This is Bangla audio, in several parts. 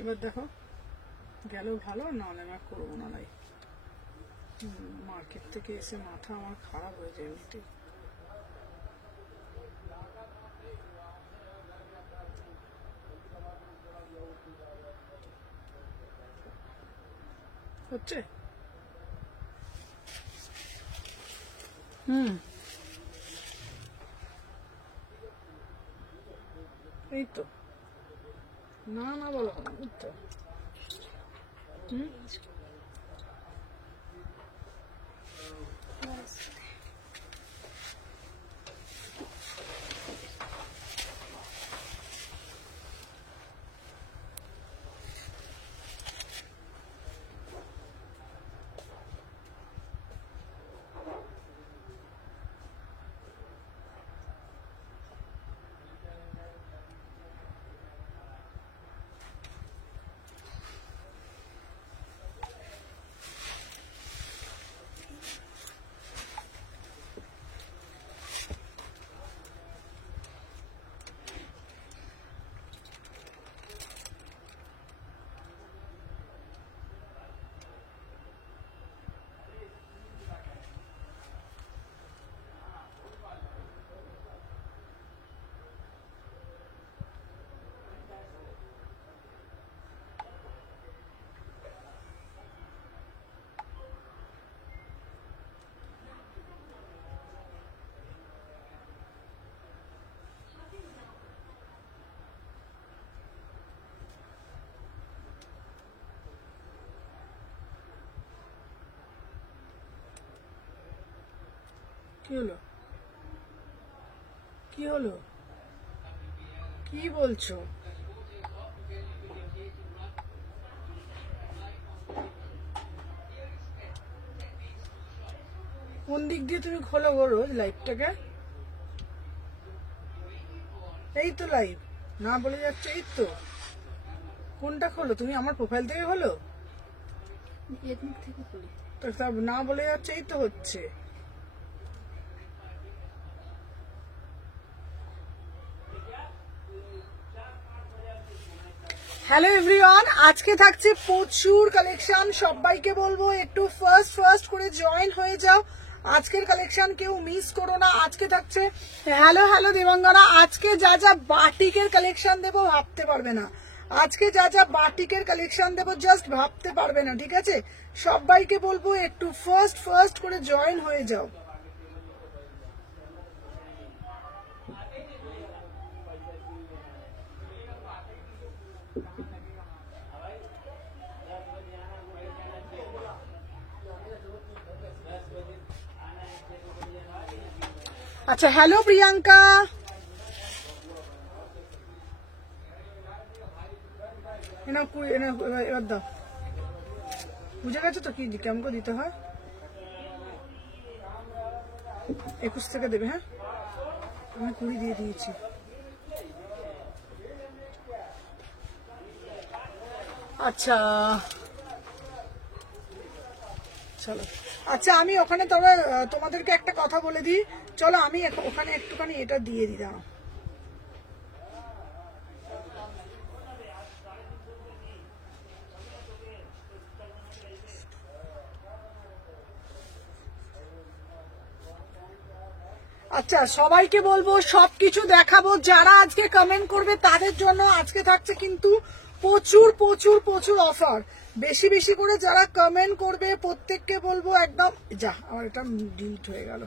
এবার দেখো গেল ভালো, না হলে আমার করবো না। নাই মার্কেট থেকে এসে মাথা আমার খারাপ হয়ে যায় এমনিতেই। হচ্ছে এই তো না না বলো না এই তো কি হলো কি হলো কি বলছো? কোন দিক দিয়ে তুমি খোলো গো রোজ লাইভটাকে? এই তো লাইভ না বলে যাচ্ছে। এই তো কোনটা খোলো তুমি? আমার প্রোফাইল থেকে খোলো তো, সব না বলে যাচ্ছে। এই তো হচ্ছে। হ্যালো এভরিওয়ান, আজকে থাকছে প্রচুর কালেকশন। সবাইকে বলবো একটু ফার্স্ট করে জয়েন হয়ে যাও। আজকের কালেকশন কেউ মিস করো না। আজকে থাকছে হ্যালো দেবাঙ্গনা, আজকে যা যা বাটিকের কালেকশন দেবো ভাবতে পারবে না। আজকে যা যা বাটিকের কালেকশন দেবো জাস্ট ভাবতে পারবে না। ঠিক আছে, সবাইকে বলবো একটু ফার্স্ট করে জয়েন হয়ে যাও। আচ্ছা হ্যালো প্রিয়াঙ্কা, এবার দাও। বুঝে গেছো তো কি কেমন করে দিতে হয়? 21 থেকে দেবে। হ্যাঁ আমি 20 দিয়ে দিয়েছি। আচ্ছা চলো, আচ্ছা আমি ওখানে তবে তোমাদেরকে একটা কথা বলে দিই। চলো আমি ওখানে একটুখানি এটা দিয়ে দিই। দাঁড়াও, আচ্ছা সবাইকে বলবো সবকিছু দেখাবো। যারা আজকে কমেন্ট করবে তাদের জন্য আজকে থাকছে কিন্তু প্রচুর অফার। বেশি করে যারা কমেন্ট করবে প্রত্যেককে বলবো একদম। যা আমার এটা ডিলিট হয়ে গেল।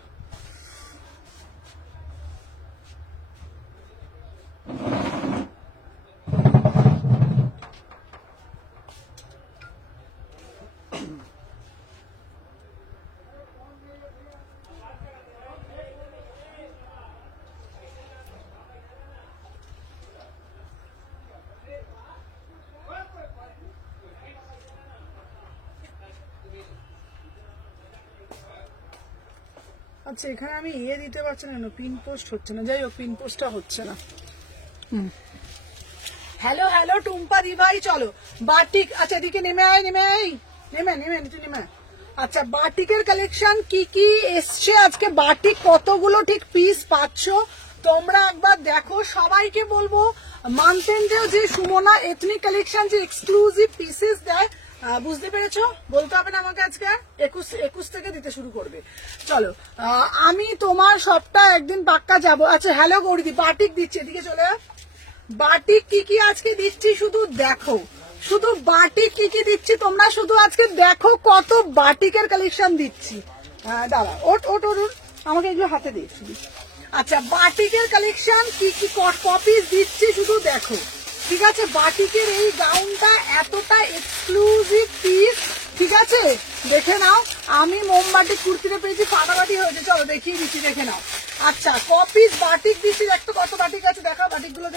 আচ্ছা এখানে আমি দিতে পারছি না, পিন পোস্ট হচ্ছে না। যাই হোক, পিন পোস্টটা হচ্ছে না। হ্যালো টুম্পা দি ভাই, চলো বাটিক। আচ্ছা এদিকে নেমে নিচে নেমে। আচ্ছা বাটিকের কালেকশন কি এসছে আজকে, বাটিক কতগুলো ঠিক পিস পাচ্ছ তোমরা একবার দেখো। সবাইকে বলবো মানতেন্দ্রেও যে সুমনা এথনিক কালেকশন যে এক্সক্লুসিভ পিসেস দেয়, বুঝতে পেরেছো? বলতে হবে না আমাকে আজকে 21 থেকে দিতে শুরু করবে। চলো আমি তোমার সবটা একদিন পাক্কা যাবো। আচ্ছা হ্যালো গৌরীদি, বাটিক দিচ্ছি, এদিকে চলে বাটিক কি কি আজকে দিচ্ছি শুধু দেখো, শুধু বাটিক কি কি দিচ্ছি তোমরা শুধু আজকে দেখো, কত বাটিকের কালেকশন দিচ্ছি। দাঁড়া ওট ওট ওট আমাকে এগুলো হাতে দিয়ে শুধু। আচ্ছা বাটিকের কালেকশন কি কি কপিস দিচ্ছি শুধু দেখো, ঠিক আছে? বাটিকের এই গাউনটা এতটা এক্সক্লুসিভ পিস, ঠিক আছে? দেখে নাও, আমি মোমবাটি কুর্তিতে পেয়েছি, ফাটাফাটি হয়েছে। চলো দেখিয়ে দিচ্ছি, দেখে নাও। আচ্ছা কপিস বাটিক দিচ্ছি, দেখতো কত বাটিক আছে, দেখা বাটিক গুলো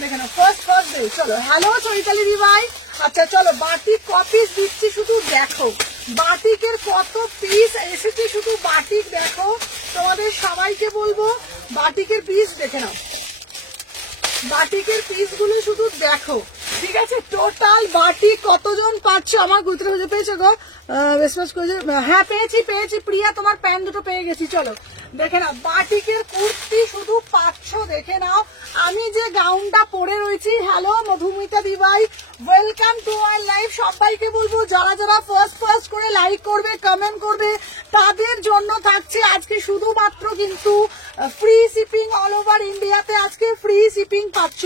দেখে নাও। First day. চলো হ্যালো চৈতালি দিভাই। আচ্ছা চলো বাটিক কপিস দিচ্ছি শুধু দেখো, বাটিকের কত পিস এসেছে শুধু বাটিক দেখো। তোমাদের সবাইকে বলবো বাটিকের পিস দেখে নাও, বাটিকের পিস গুলো শুধু দেখো, ঠিক আছে? টোটাল বাটিক কতজন পাচ্ছ আমার গুতরে হয়ে পেয়েছো গো? রেসপন্স করেছে, হ্যাঁ পেয়েছি প্রিয়া, তোমার প্যান্ট দুটো পেয়ে গেছি। চলো দেখে নাও, বাটিকের কুর্তি শুধু পাচ্ছ, দেখে নাও। আমি যে গাউনটা পরে রয়েছি, হ্যালো মধুমিতা দিভাই, ওয়েলকাম টু আওয়ার লাইভ। সবাইকে বলবো যারা যারা ফার্স্ট করে লাইক করবে, কমেন্ট করবে, তাদের জন্য থাকছে আজকে শুধুমাত্র কিন্তু ফ্রি শিপিং অল ওভার ইন্ডিয়াতে, আজকে ফ্রি শিপিং পাচ্ছ।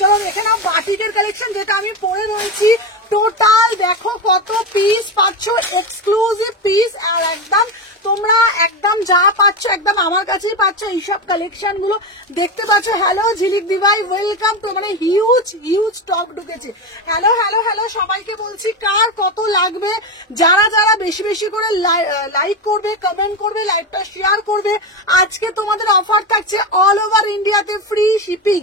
চলো দেখে নাও বাটিকের কালেকশন যেটা আমি পরে রয়েছি, টোটাল দেখো কত পিস পাচ্ছ, এক্সক্লুসিভ পিস। আর একদম তোমরা একদম যা পাচ্ছ একদম আমার কাছেই পাচ্ছ এইসব কালেকশন গুলো, দেখতে পাচ্ছ। হ্যালো ঝিলিক দিভাই, ওয়েলকাম টু, মানে হিউজ স্টক ঢুকেছে। হ্যালো সবাইকে বলছি কার কত লাগবে, যারা যারা বেশি করে লাইক করবে, কমেন্ট করবে, লাইভটা শেয়ার করবে, আজকে তোমাদের অফার থাকছে অল ওভার ইন্ডিয়াতে ফ্রি শিপিং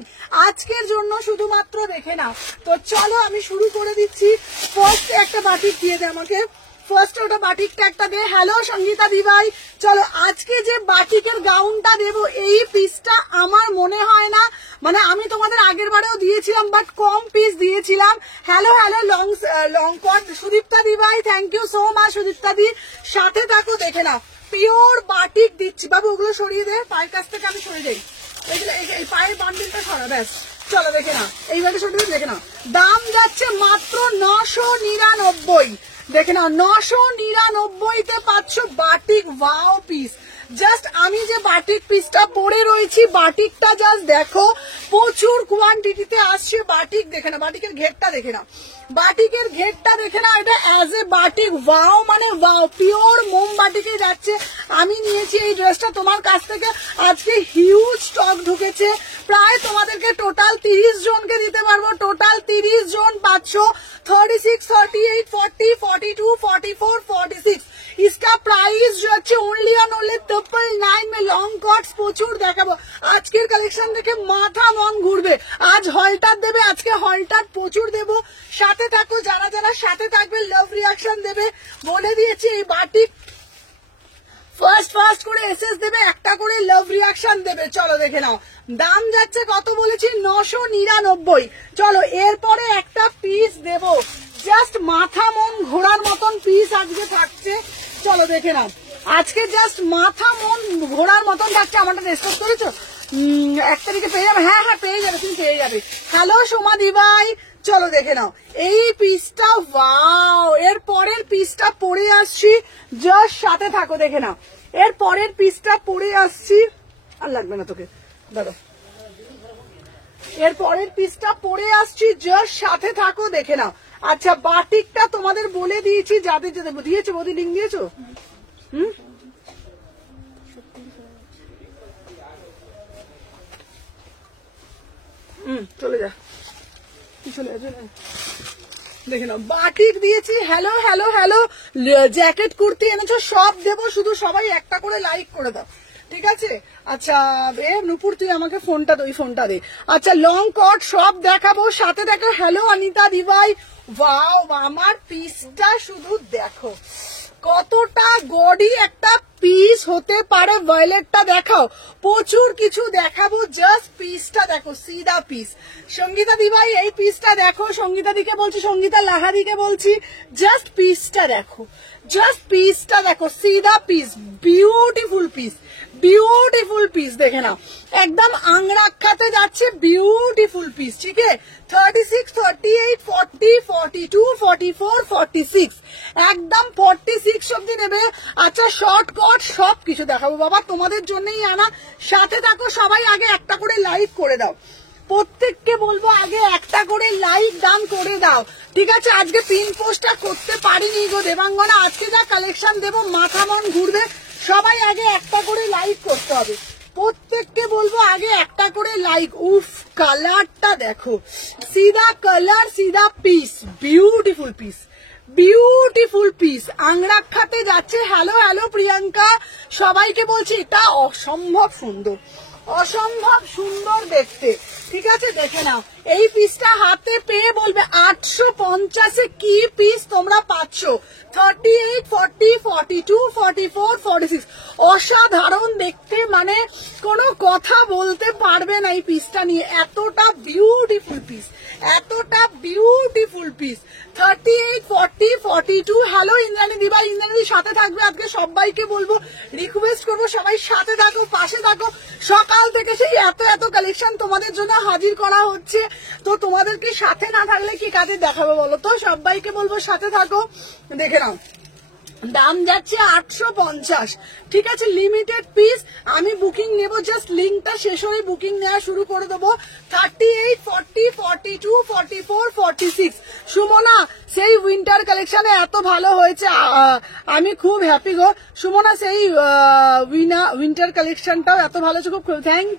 আজকের জন্য শুধুমাত্র, দেখে নাও। তো চলো আমি শুরু করে দিচ্ছি। ফার্স্ট একটা বাটিক দিয়ে দে আমাকে, ফার্স্ট ওটা বাটিকটা একটা দে। হ্যালো সঙ্গীতা দিভাই, চলো আজকে যে বাটিকের গাউনটা দেব এই পিসটা আমার মনে হয় না, মানে আমি তোমাদের আগের বারেও দিয়েছিলাম বাট কম পিস দিয়েছিলাম। হ্যালো লং কট সুদীপ্তা দিভাই, thank you so much Sudipta দি, সাথে থাকো। দেখে নাও পিওর বাটিক দিচ্ছি, বাবু ওগুলো সরিয়ে দে, পায়ের কাছ থেকে আমি সরে যাই, এই পায়ের বান্ডিলটা সরা, ব্যাস। চলো দেখে নাও, এইভাবে সরিয়ে দেখে নাও, দাম যাচ্ছে মাত্র 999। দেখে নাও 999-তে পাচ্ছ বাটিক ওয়াও পিস। জাস্ট আমি যে বাটিক পিসটা পরে রয়েছি, বাটিকটা জাস্ট দেখো, প্রচুর কোয়ান্টিটিতে আসছে বাটিক। দেখে না বাটিকের ঘেরটা দেখে না, বাটিকের ঘেরটা দেখে না, এটা অ্যাজ এ বাটিক ওয়াও, মানে ওয়াও, পিওর মোম বাটিকে যাচ্ছে। আমি নিয়েছি এই ড্রেসটা তোমার কাছ থেকে, আজকে হিউজ স্টক ঢুকেছে, প্রায় তোমাদেরকে টোটাল 30 জনকে দিতে পারবো, টোটাল 30 জন পাচ্ছ। 36, 38, 40, 42, 44, 46 इसका प्राइस जो अच्छे ओनली ऑन ओनली 999 में लॉन्ग कट्स প্রচুর দেখাবো। আজকের কালেকশন দেখে মাথা মন ঘুরবে। আজ হলটার দেবে, আজকে হলটার প্রচুর দেবো, সাথে থাকো। যারা যারা সাথে থাকবে লাভ রিয়াকশন দেবে, বলে দিয়েছি এই বাটিক ফার্স্ট করে এসএস দেবে, একটা করে লাভ রিয়াকশন দেবে। চলো দেখে নাও, দাম যাচ্ছে কত বলেছি, 999। চলো এরপরে একটা পিস দেব, জাস্ট মাথা মন ঘোরার মতন পিস আজকে থাকছে। চলো দেখে নাও, আজকে জাস্ট মাথা মন ঘোরার মতন থাকছে। আমারটা রেসপন্স করেছো? 1 তারিখে পেয়ে যাবে, হ্যাঁ পেয়ে যাবে, তুমি পেয়ে যাবে। হ্যালো সোমা দিভাই, চলো দেখে নাও এই পিসটা, ওয়াও। এর পরের পিসটা পরে আসছি, জাস্ট সাথে থাকো। দেখে নাও এর পরের পিসটা পরে আসছি, আর লাগবে না তোকে দাদা, এর পরের পিসটা পরে আসছি, জাস্ট সাথে থাকো। দেখে নাও। আচ্ছা বাটিকটা তোমাদের বলে দিয়েছি, যাদের যাদের দিয়েছো, বৌদি লিঙ্ক দিয়েছো? চলে যা, দেখে নাও বাটিক দিয়েছি। হ্যালো জ্যাকেট কুর্তি এনেছো, সব দেবো, শুধু সবাই একটা করে লাইক করে দাও, ঠিক আছে? আচ্ছা নুপুর তুই আমাকে ফোনটা দে, ফোনটা দে। আচ্ছা লং কট সব দেখাবো, সাথে দেখো। হ্যালো অনিতা দিভাই, ওয়াও, আমার পিসটা শুধু দেখো, কতটা গডি একটা পিস হতে পারে। ভায়োলেটটা দেখাও, প্রচুর কিছু দেখাবো, জাস্ট পিসটা দেখো, সিধা পিস। সঙ্গীতা দিভাই এই পিসটা দেখো, সঙ্গীতা দিকে বলছি, সঙ্গীতা লাহাদিকে বলছি, জাস্ট পিসটা দেখো, জাস্ট পিসটা দেখো, সিধা piece, beautiful piece, beautiful piece দেখে নাও, একদম আংরাক্ষাতে যাচ্ছে, বিউটিফুল পিস। ঠিক আছে, 36, 38, 40, 42, 44, 46, একদম 46 অব্দি নেবে। আচ্ছা শর্ট কট সব কিছু দেখাবো বাবা, তোমাদের জন্যই আনা। সাথে থাকো সবাই, আগে একটা করে লাইক করে দাও, প্রত্যেককে বলবো আগে একটা করে লাইক দান করে দাও। ঠিক আছে, আজকে পিন পোস্টটা করতে পারিনি গো দেবাঙ্গনা, আজকে যা কালেকশন দেবো মাথা মন ঘুরবে। সবাই আগে একটা করে লাইক করতে হবে, প্রত্যেককে বলবো আগে একটা করে লাইক। উফ কালারটা দেখো, সিধা কালার সিধা piece, beautiful piece, beautiful piece, আংরাক্ষাতে যাচ্ছে। হ্যালো হ্যালো প্রিয়াঙ্কা, সবাইকে বলছি এটা অসম্ভব সুন্দর, অসম্ভব সুন্দর দেখতে। ঠিক আছে, দেখে নাও এই পিসটা হাতে পেয়ে বলবে 850-এ কি পিস তোমরা পাচ্ছ। 38, 40, 42, 44, 46, অসাধারণ দেখতে, মানে কোনো কথা বলতে পারবে না এই পিসটা নিয়ে, এতটা বিউটিফুল পিস, এতটা বিউটিফুল পিস। 38, 40, 42। হ্যালো ইন্দ্রাণী দিবা, ইন্দ্রাণী সাথে থাকবে আজকে, সবাইকে বলবো রিকোয়েস্ট করবো সবাই সাথে থাকো, পাশে থাকো। সকাল থেকে সেই এত এত কালেকশন তোমাদের জন্য হাজির করা হচ্ছে, তো তোমাদেরকে সাথে না থাকলে কি কাজে দেখাবো বলো তো? সবাইকে বলবো সাথে থাকো। দেখে নাও দাম যাচ্ছে 850। ঠিক আছে, লিমিটেড পিস, আমি বুকিং নেব, জাস্ট লিঙ্কটা শেষ হয়ে বুকিং নেওয়া শুরু করে দেবো। 38, 40, 42, 44, 46। সুমনা সেই উইন্টার কালেকশনে এত ভালো হয়েছে, আমি খুব হ্যাপি গো সুমনা, সেই উইন্টার কালেকশনটাও এত ভালো হয়েছে, খুব থ্যাংক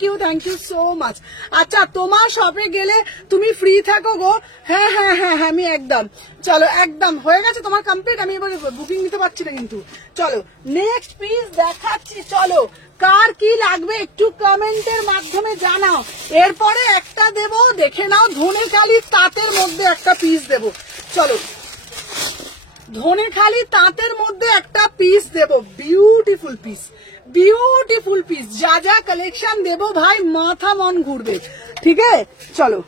ইউ সো মাচ। আচ্ছা তোমার শপে গেলে তুমি ফ্রি থাকো গো? হ্যাঁ হ্যাঁ হ্যাঁ হ্যাঁ, আমি একদম, চলো একদম হয়ে গেছে তোমার কমপ্লিট, আমি এবার বুকিং নিতে পারছি না কিন্তু। চলো নেক্সট পিস দেখাচ্ছি, চলো কার কি লাগবে একটু কমেন্টের মাধ্যমে জানাও। এরপরে একটা দেবো, দেখে নাও ধনেখালি তাঁতের মধ্যে একটা পিস দেবো। চলো ধনেখালি তাঁতের মধ্যে একটা পিস দেবো, বিউটিফুল পিস, বিউটিফুল পিস। যা যা কালেকশন দেবো ভাই মাথা মন ঘুরবে। ঠিক আছে, চলো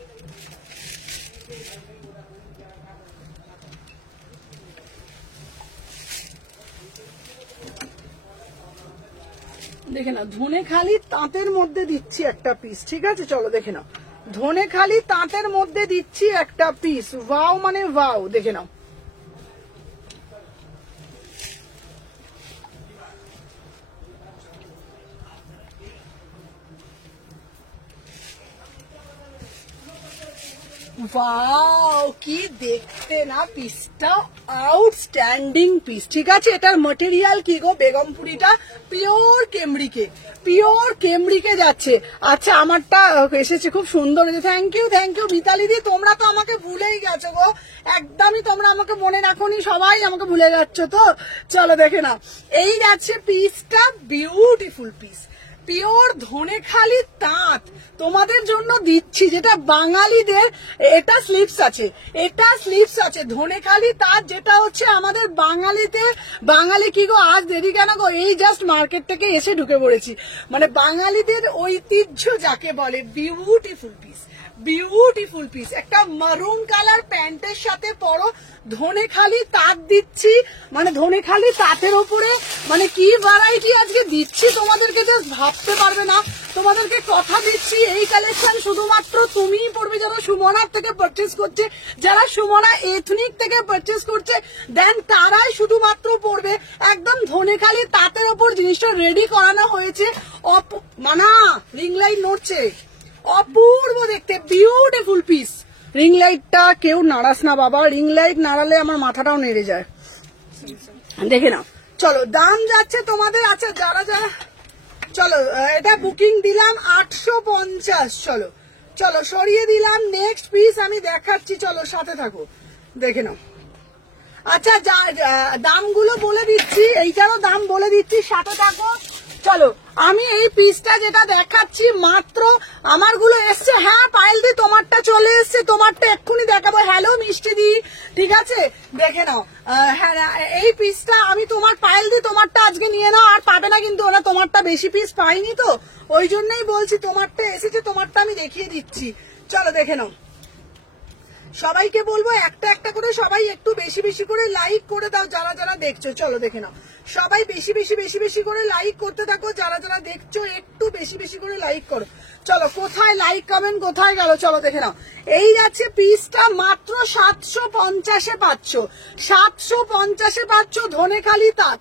দেখে নাও ধনেখালি তাঁতের মধ্যে দিচ্ছি একটা পিস। ঠিক আছে, চলো দেখে নাও ধনেখালি তাঁতের মধ্যে দিচ্ছি একটা পিস। ওয়াও মানে ওয়াও, দেখে নাও ওয়াও কি দেখতে না পিসটা, আউটস্ট্যান্ডিং পিস। ঠিক আছে, এটার মেটেরিয়াল কি গো, বেগমপুরিটা পিওর কেমব্রিকে, পিওর কেমব্রিকে যাচ্ছে। আচ্ছা আমারটা এসেছে খুব সুন্দর, থ্যাংক ইউ মিতালি দি, তোমরা তো আমাকে ভুলেই গেছো গো, একদমই তোমরা আমাকে মনে রাখোনি, সবাই আমাকে ভুলে যাচ্ছ তো। চলো দেখে নাও এই যাচ্ছে পিসটা, বিউটিফুল পিস, পিওর ধনেখালি তাঁত তোমাদের জন্য দিচ্ছি, যেটা বাঙালিদের। এটা স্লিপস আছে, এটা স্লিপস আছে, ধনেখালি তাঁত যেটা হচ্ছে আমাদের বাঙালিদের। বাঙালি কি গো আজ দেরি কেন গো, এই জাস্ট মার্কেট থেকে এসে ঢুকে পড়েছি, মানে বাঙালিদের ঐতিহ্য যাকে বলে। বিউটিফুল পিস, বিউটিফুল পিস, একটা মারুন কালার প্যান্টের সাথে পরো, ধনেখালি তাঁত দিচ্ছি, মানে ধনেখালি তাঁতের উপরে মানে কি ভ্যারাইটি আজকে দিচ্ছি তোমাদেরকে, জাস্ট ভাবতে পারবে না। তোমাদেরকে কথা দিচ্ছি এই কালেকশন শুধুমাত্র তুমিই পড়বে যারা সুমনার থেকে পারচেস করছে, যারা সুমনা এথনিক থেকে পারচেস করছে দেন তারাই শুধুমাত্র পড়বে। একদম ধনেখালি তাঁতের উপর জিনিসটা রেডি করানো হয়েছে। মানা রিং লাইট নড়ছে, অপূর্ব দেখতে, বিউটিফুল পিস। রিং লাইটটা কেউ নাড়াস না বাবা, রিং লাইট নাড়ালে আমার মাথাটাও নেড়ে যায়। দেখে নাও, চলো দাম যাচ্ছে তোমাদের। আচ্ছা যারা যারা, চলো এটা বুকিং দিলাম 850। চলো চলো সরিয়ে দিলাম, নেক্সট পিস আমি দেখাচ্ছি, চলো সাথে থাকো দেখে নাও। আচ্ছা দামগুলো বলে দিচ্ছি, এইটারও দাম বলে দিচ্ছি, সাথে থাকো। চলো আমি এই পিসটা যেটা দেখাচ্ছি মাত্র আমারগুলো এসছে। হ্যাঁ পায়েল দি তোমারটা চলে এসছে, তোমারটা এক্ষুনি দেখাবো। হ্যালো মিষ্টি দি, ঠিক আছে দেখে নাও। হ্যাঁ এই পিসটা আমি তোমার পায়েল দি তোমারটা আজকে নিয়ে নাও, আর পাবে না কিন্তু, ওরা তোমারটা বেশি পিস পাইনি তো ওই জন্যই বলছি, তোমারটা এসেছে, তোমারটা আমি দেখিয়ে দিচ্ছি। চলো দেখে নাও, সবাইকে বলবো একটা একটা করে সবাই একটু বেশি বেশি করে লাইক করে দাও যারা যারা দেখছো। চলো দেখে নাও, সবাই বেশি বেশি বেশি বেশি করে লাইক করতে থাকো, যারা যারা দেখছো একটু বেশি বেশি করে লাইক করো। চলো কোথায় লাইক কমেন্ট কোথায় গেল, চলো দেখে নাও। এই যাচ্ছে পিসটা মাত্র 750-এ পাচ্ছ, 750-এ পাচ্ছ ধনেখালি তাঁত।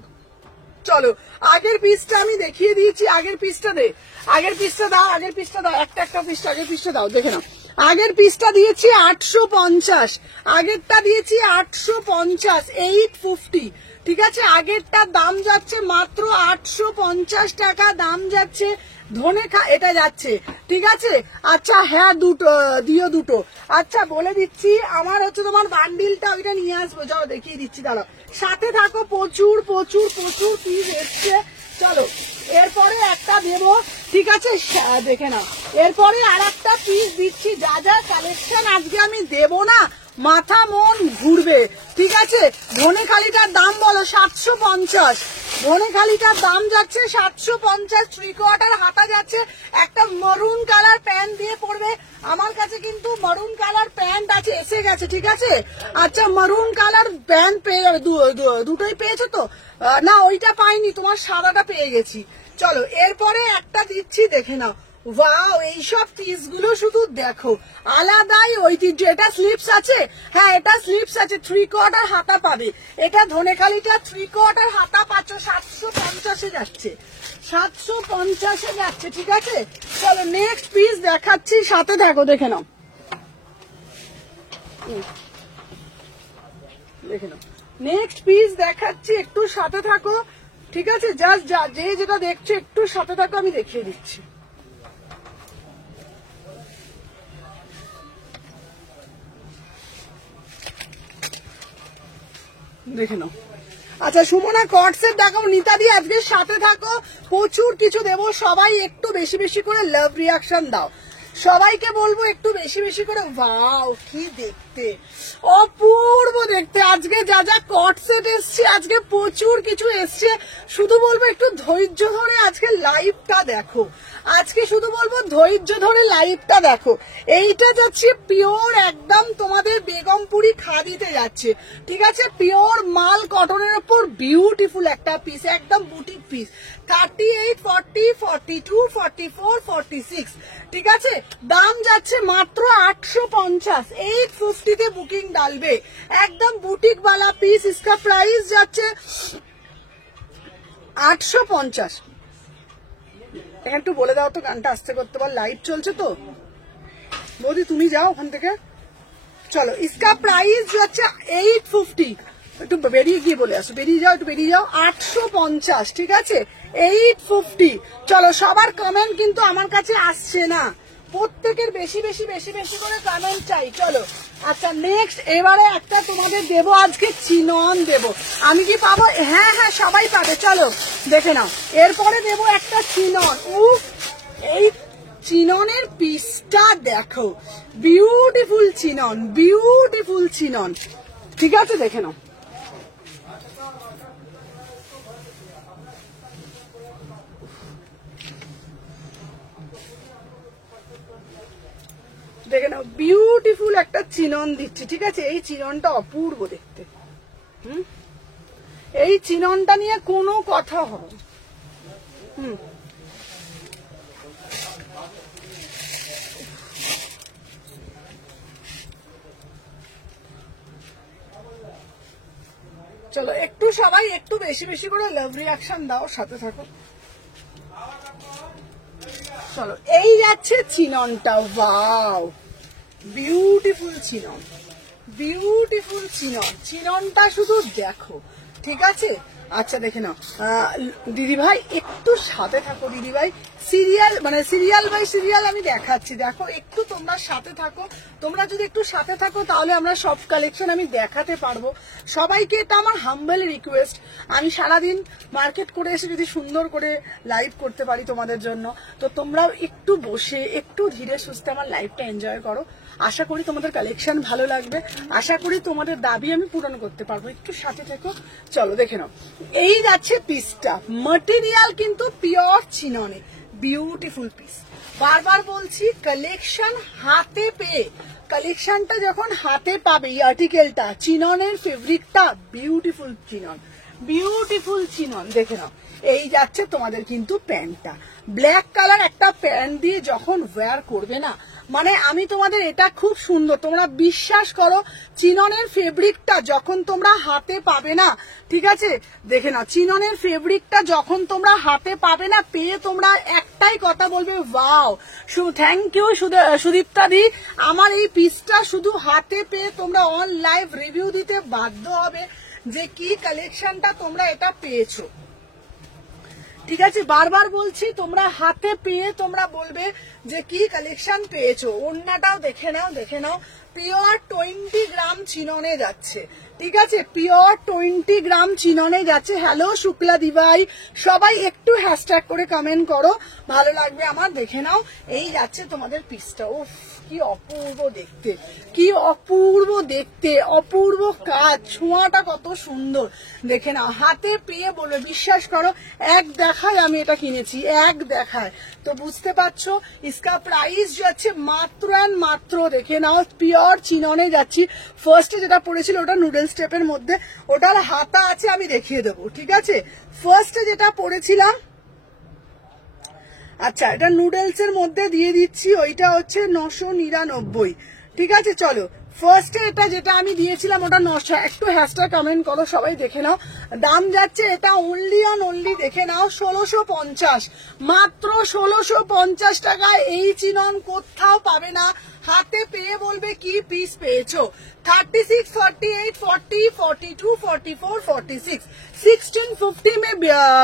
চলো আগের পিসটা আমি দেখিয়ে দিয়েছি, আগের পিসটা দে, আগের পিসটা দাও, আগের পিসটা দাও, একটা একটা পিসটা আগের পিসটা দাও, দেখে নাও। আগের পিসটা দিয়েছি 850, আগেরটা দিয়েছি 850, 850, ঠিক আছে। আগেরটার দাম যাচ্ছে মাত্র 850 টাকা দাম যাচ্ছে, এটা যাচ্ছে, ঠিক আছে। আচ্ছা হ্যাঁ দুটো দিও, দুটো। আচ্ছা বলে দিচ্ছি, আমার হচ্ছে তোমার বান্ডিলটা ওইটা নিয়ে আসবো, যাও দেখিয়ে দিচ্ছি, দাঁড়াও সাথে থাকো। প্রচুর প্রচুর প্রচুর পিস এসছে। চলো এরপরে একটা দেবো, ঠিক আছে, দেখে নাও। এরপরে আর একটা পিস দিচ্ছি, যা যা কালেকশন আজকে আমি দেবো না মাথা মন ঘুরবে, ঠিক আছে। ধনেখালিটার দাম বলো 750, ধনেখালিটার দাম যাচ্ছে 750, 3/4 হাতা যাচ্ছে। একটা মারুন কালার প্যান্ট দিয়ে পড়বে, আমার কাছে কিন্তু মারুন কালার প্যান্ট আছে, এসে গেছে, ঠিক আছে। আচ্ছা মারুন কালার প্যান্ট পেয়ে যাবে, দুটোই পেয়েছো তো? না ওইটা পাইনি, তোমার সাদাটা পেয়ে গেছি। চলো এরপরে একটা দিচ্ছি, দেখে নাও। ওয়াও, এইসব পিস গুলো শুধু দেখো, আলাদাই ঐতিহ্য। এটা স্লিপস আছে, হ্যাঁ এটা স্লিপস আছে, 3/4 হাতা পাবে। এটা ধনেখালিটা 3/4 হাতা পাচ্ছ, 750-এ যাচ্ছে, 750-এ যাচ্ছে, ঠিক আছে। চলো নেক্সট পিস দেখাচ্ছি, সাথে থাকো, দেখে নাও, দেখে নাও। নেক্সট পিস দেখাচ্ছি, একটু সাথে থাকো, ঠিক আছে। জাস্ট যে যেটা দেখছো একটু সাথে থাকো, আমি দেখিয়ে দিচ্ছি। দেখে নাও। আচ্ছা সুমনা কটসেট দেখাবো, নিতা দি আজকে সাথে থাকো, প্রচুর কিছু দেবো। সবাই একটু বেশি বেশি করে লাভ রিয়াকশন দাও, সবাইকে বলবো একটু বেশি বেশি করে। ওয়াও কি দেখতে, অপূর্ব দেখতে। আজকে যা যা কটসেট এসছে, আজকে প্রচুর কিছু এসছে। শুধু বলবো একটু ধৈর্য ধরে আজকে লাইভটা দেখো, আজকে শুধু বলবো ধৈর্য ধরে লাইভটা দেখো। এইটা যাচ্ছে পিওর একদম তোমাদের বেগমপুরি খাদিতে যাচ্ছে, ঠিক আছে। পিওর মাল কটনের উপর বিউটিফুল একটা পিস, একদম বুটিক পিস। 38, 40, 42, 44, 46, ঠিক আছে। দাম যাচ্ছে মাত্র 850, 850-তে বুকিং ডালবে, একদম বুটিক वाला পিস। इसका প্রাইস যাচ্ছে 850। একটু বলে দাও তো, গানটা আস্তে করতে বল, লাইভ চলছে তো। বৌদি তুমি যাও ওখান থেকে। চলো इसका প্রাইস যাচ্ছে 850, একটু বেরিয়ে গিয়ে বলে আসো, বেরিয়ে যাও, একটু বেরিয়ে যাও। 850, ঠিক আছে, 850। চলো সবার কমেন্ট কিন্তু আমার কাছে আসছে না, প্রত্যেকের বেশি বেশি বেশি বেশি করে কমেন্ট চাই। চলো আচ্ছা নেক্সট, এবারে একটা তোমাদের দেবো আজকে, চিনন দেবো। আমি কি পাবো? হ্যাঁ হ্যাঁ সবাই পাবে, চলো দেখে নাও। এরপরে দেবো একটা চিনন। এই চিননের পিসটা দেখো, বিউটিফুল চিনন, বিউটিফুল চিনন, ঠিক আছে, দেখে নাও। দেখে নাও, বিউটিফুল একটা চিনন দিচ্ছি, ঠিক আছে। এই চিননটা অপূর্ব দেখতে, এই চিননটা নিয়ে কোনো কথা হবে। চলো একটু সবাই একটু বেশি বেশি করে লাভ রিয়াকশন দাও, সাথে থাকো। চলো এই যাচ্ছে চিননটা, wow beautiful chinon, beautiful chinon. চিননটা শুধু দেখো, ঠিক আছে। আচ্ছা দেখে নাও দিদি ভাই, একটু সাথে থাকো দিদি ভাই। সিরিয়াল মানে সিরিয়াল বাই সিরিয়াল আমি দেখাচ্ছি, দেখো একটু তোমরা সাথে থাকো। তোমরা যদি একটু সাথে থাকো তাহলে আমরা সব কালেকশন আমি দেখাতে পারবো সবাইকে। এটা আমার হাম্বল রিকোয়েস্ট, আমি সারাদিন মার্কেট করে এসে যদি সুন্দর করে লাইভ করতে পারি তোমাদের জন্য, তো তোমরাও একটু বসে একটু ধীরে সুস্থে আমার লাইভটা এনজয় করো। আশা করি তোমাদের কালেকশন ভালো লাগবে, আশা করি তোমাদের দাবি আমি পূরণ করতে পারবো, একটু সাথে থেকো। চলো দেখে নাও, এই যাচ্ছে পিসটা, মাটেরিয়াল কিন্তু পিওর চিননে, বিউটিফুল পিস। বারবার বলছি কালেকশন হাতে পেয়ে, কালেকশনটা যখন হাতে পাবে, এই আর্টিকেলটা চিননের ফেব্রিকটা বিউটিফুল চিনন, বিউটিফুল চিনন, দেখে নাও। এই যাচ্ছে তোমাদের কিন্তু প্যান্টটা, ব্ল্যাক কালার একটা প্যান্ট দিয়ে যখন ওয়্যার করবে না, মানে আমি তোমাদের এটা খুব সুন্দর, তোমরা বিশ্বাস করো চিননের ফেব্রিকটা যখন তোমরা হাতে পাবে না, ঠিক আছে, দেখে নাও চিননের ফেব্রিকটা যখন তোমরা হাতে পাবে না, পেয়ে তোমরা একটাই কথা বলবে ওয়াও। থ্যাংক ইউ সুদীপ্তা দি, আমার এই পিসটা শুধু হাতে পেয়ে তোমরা অন লাইভ রিভিউ দিতে বাধ্য হবে যে কি কালেকশনটা তোমরা এটা পেয়েছো। ঠিক আছে, বারবার বলছি, তোমরা হাতে পেয়ে তোমরা বলবে যে কি কালেকশন পেয়েছো। ওড়নাটাও দেখে নাও, দেখে নাও, পিওর 20 গ্রাম চিননে যাচ্ছে, ঠিক আছে, পিওর 20 গ্রাম চিননে যাচ্ছে। হ্যালো শুক্লা দিভাই, সবাই একটু হ্যাশট্যাগ করে কমেন্ট করো, ভালো লাগবে আমার। দেখে নাও, এই যাচ্ছে তোমাদের পিসটা। ও কি অপূর্ব দেখতে, কি অপূর্ব দেখতে, অপূর্ব কাজ, ছোঁয়াটা কত সুন্দর, দেখে নাও। হাতে পেয়ে বলবে, বিশ্বাস করো এক দেখায় আমি এটা কিনেছি, এক দেখায়, তো বুঝতে পারছো। ইসকা প্রাইস যাচ্ছে মাত্র অ্যান্ড মাত্র, দেখে নাও, পিওর চিননে যাচ্ছি। ফার্স্টে যেটা পড়েছিল ওটা নুডল স্টেপের মধ্যে, ওটার হাতা আছে, আমি দেখিয়ে দেবো, ঠিক আছে। ফার্স্টে যেটা পড়েছিলাম, আচ্ছা এটা নুডলস এর মধ্যে দিয়ে দিচ্ছি, ওইটা হচ্ছে 999, ঠিক আছে। চলো ফার্স্টে এটা যেটা আমি দিয়েছিলাম ওটা 900, একটু হ্যাশট্যাগ কমেন্ট করো সবাই, দেখে নাও। দাম যাচ্ছে এটা অনলি অন অনলি, দেখে নাও, 1650, মাত্র 1650 টাকায়। এই চিনন কোথাও পাবে না, হাতে পেয়ে বলবে কি পিস পেয়েছো। 36, 48, 40, 42, 44, 46, 1650 में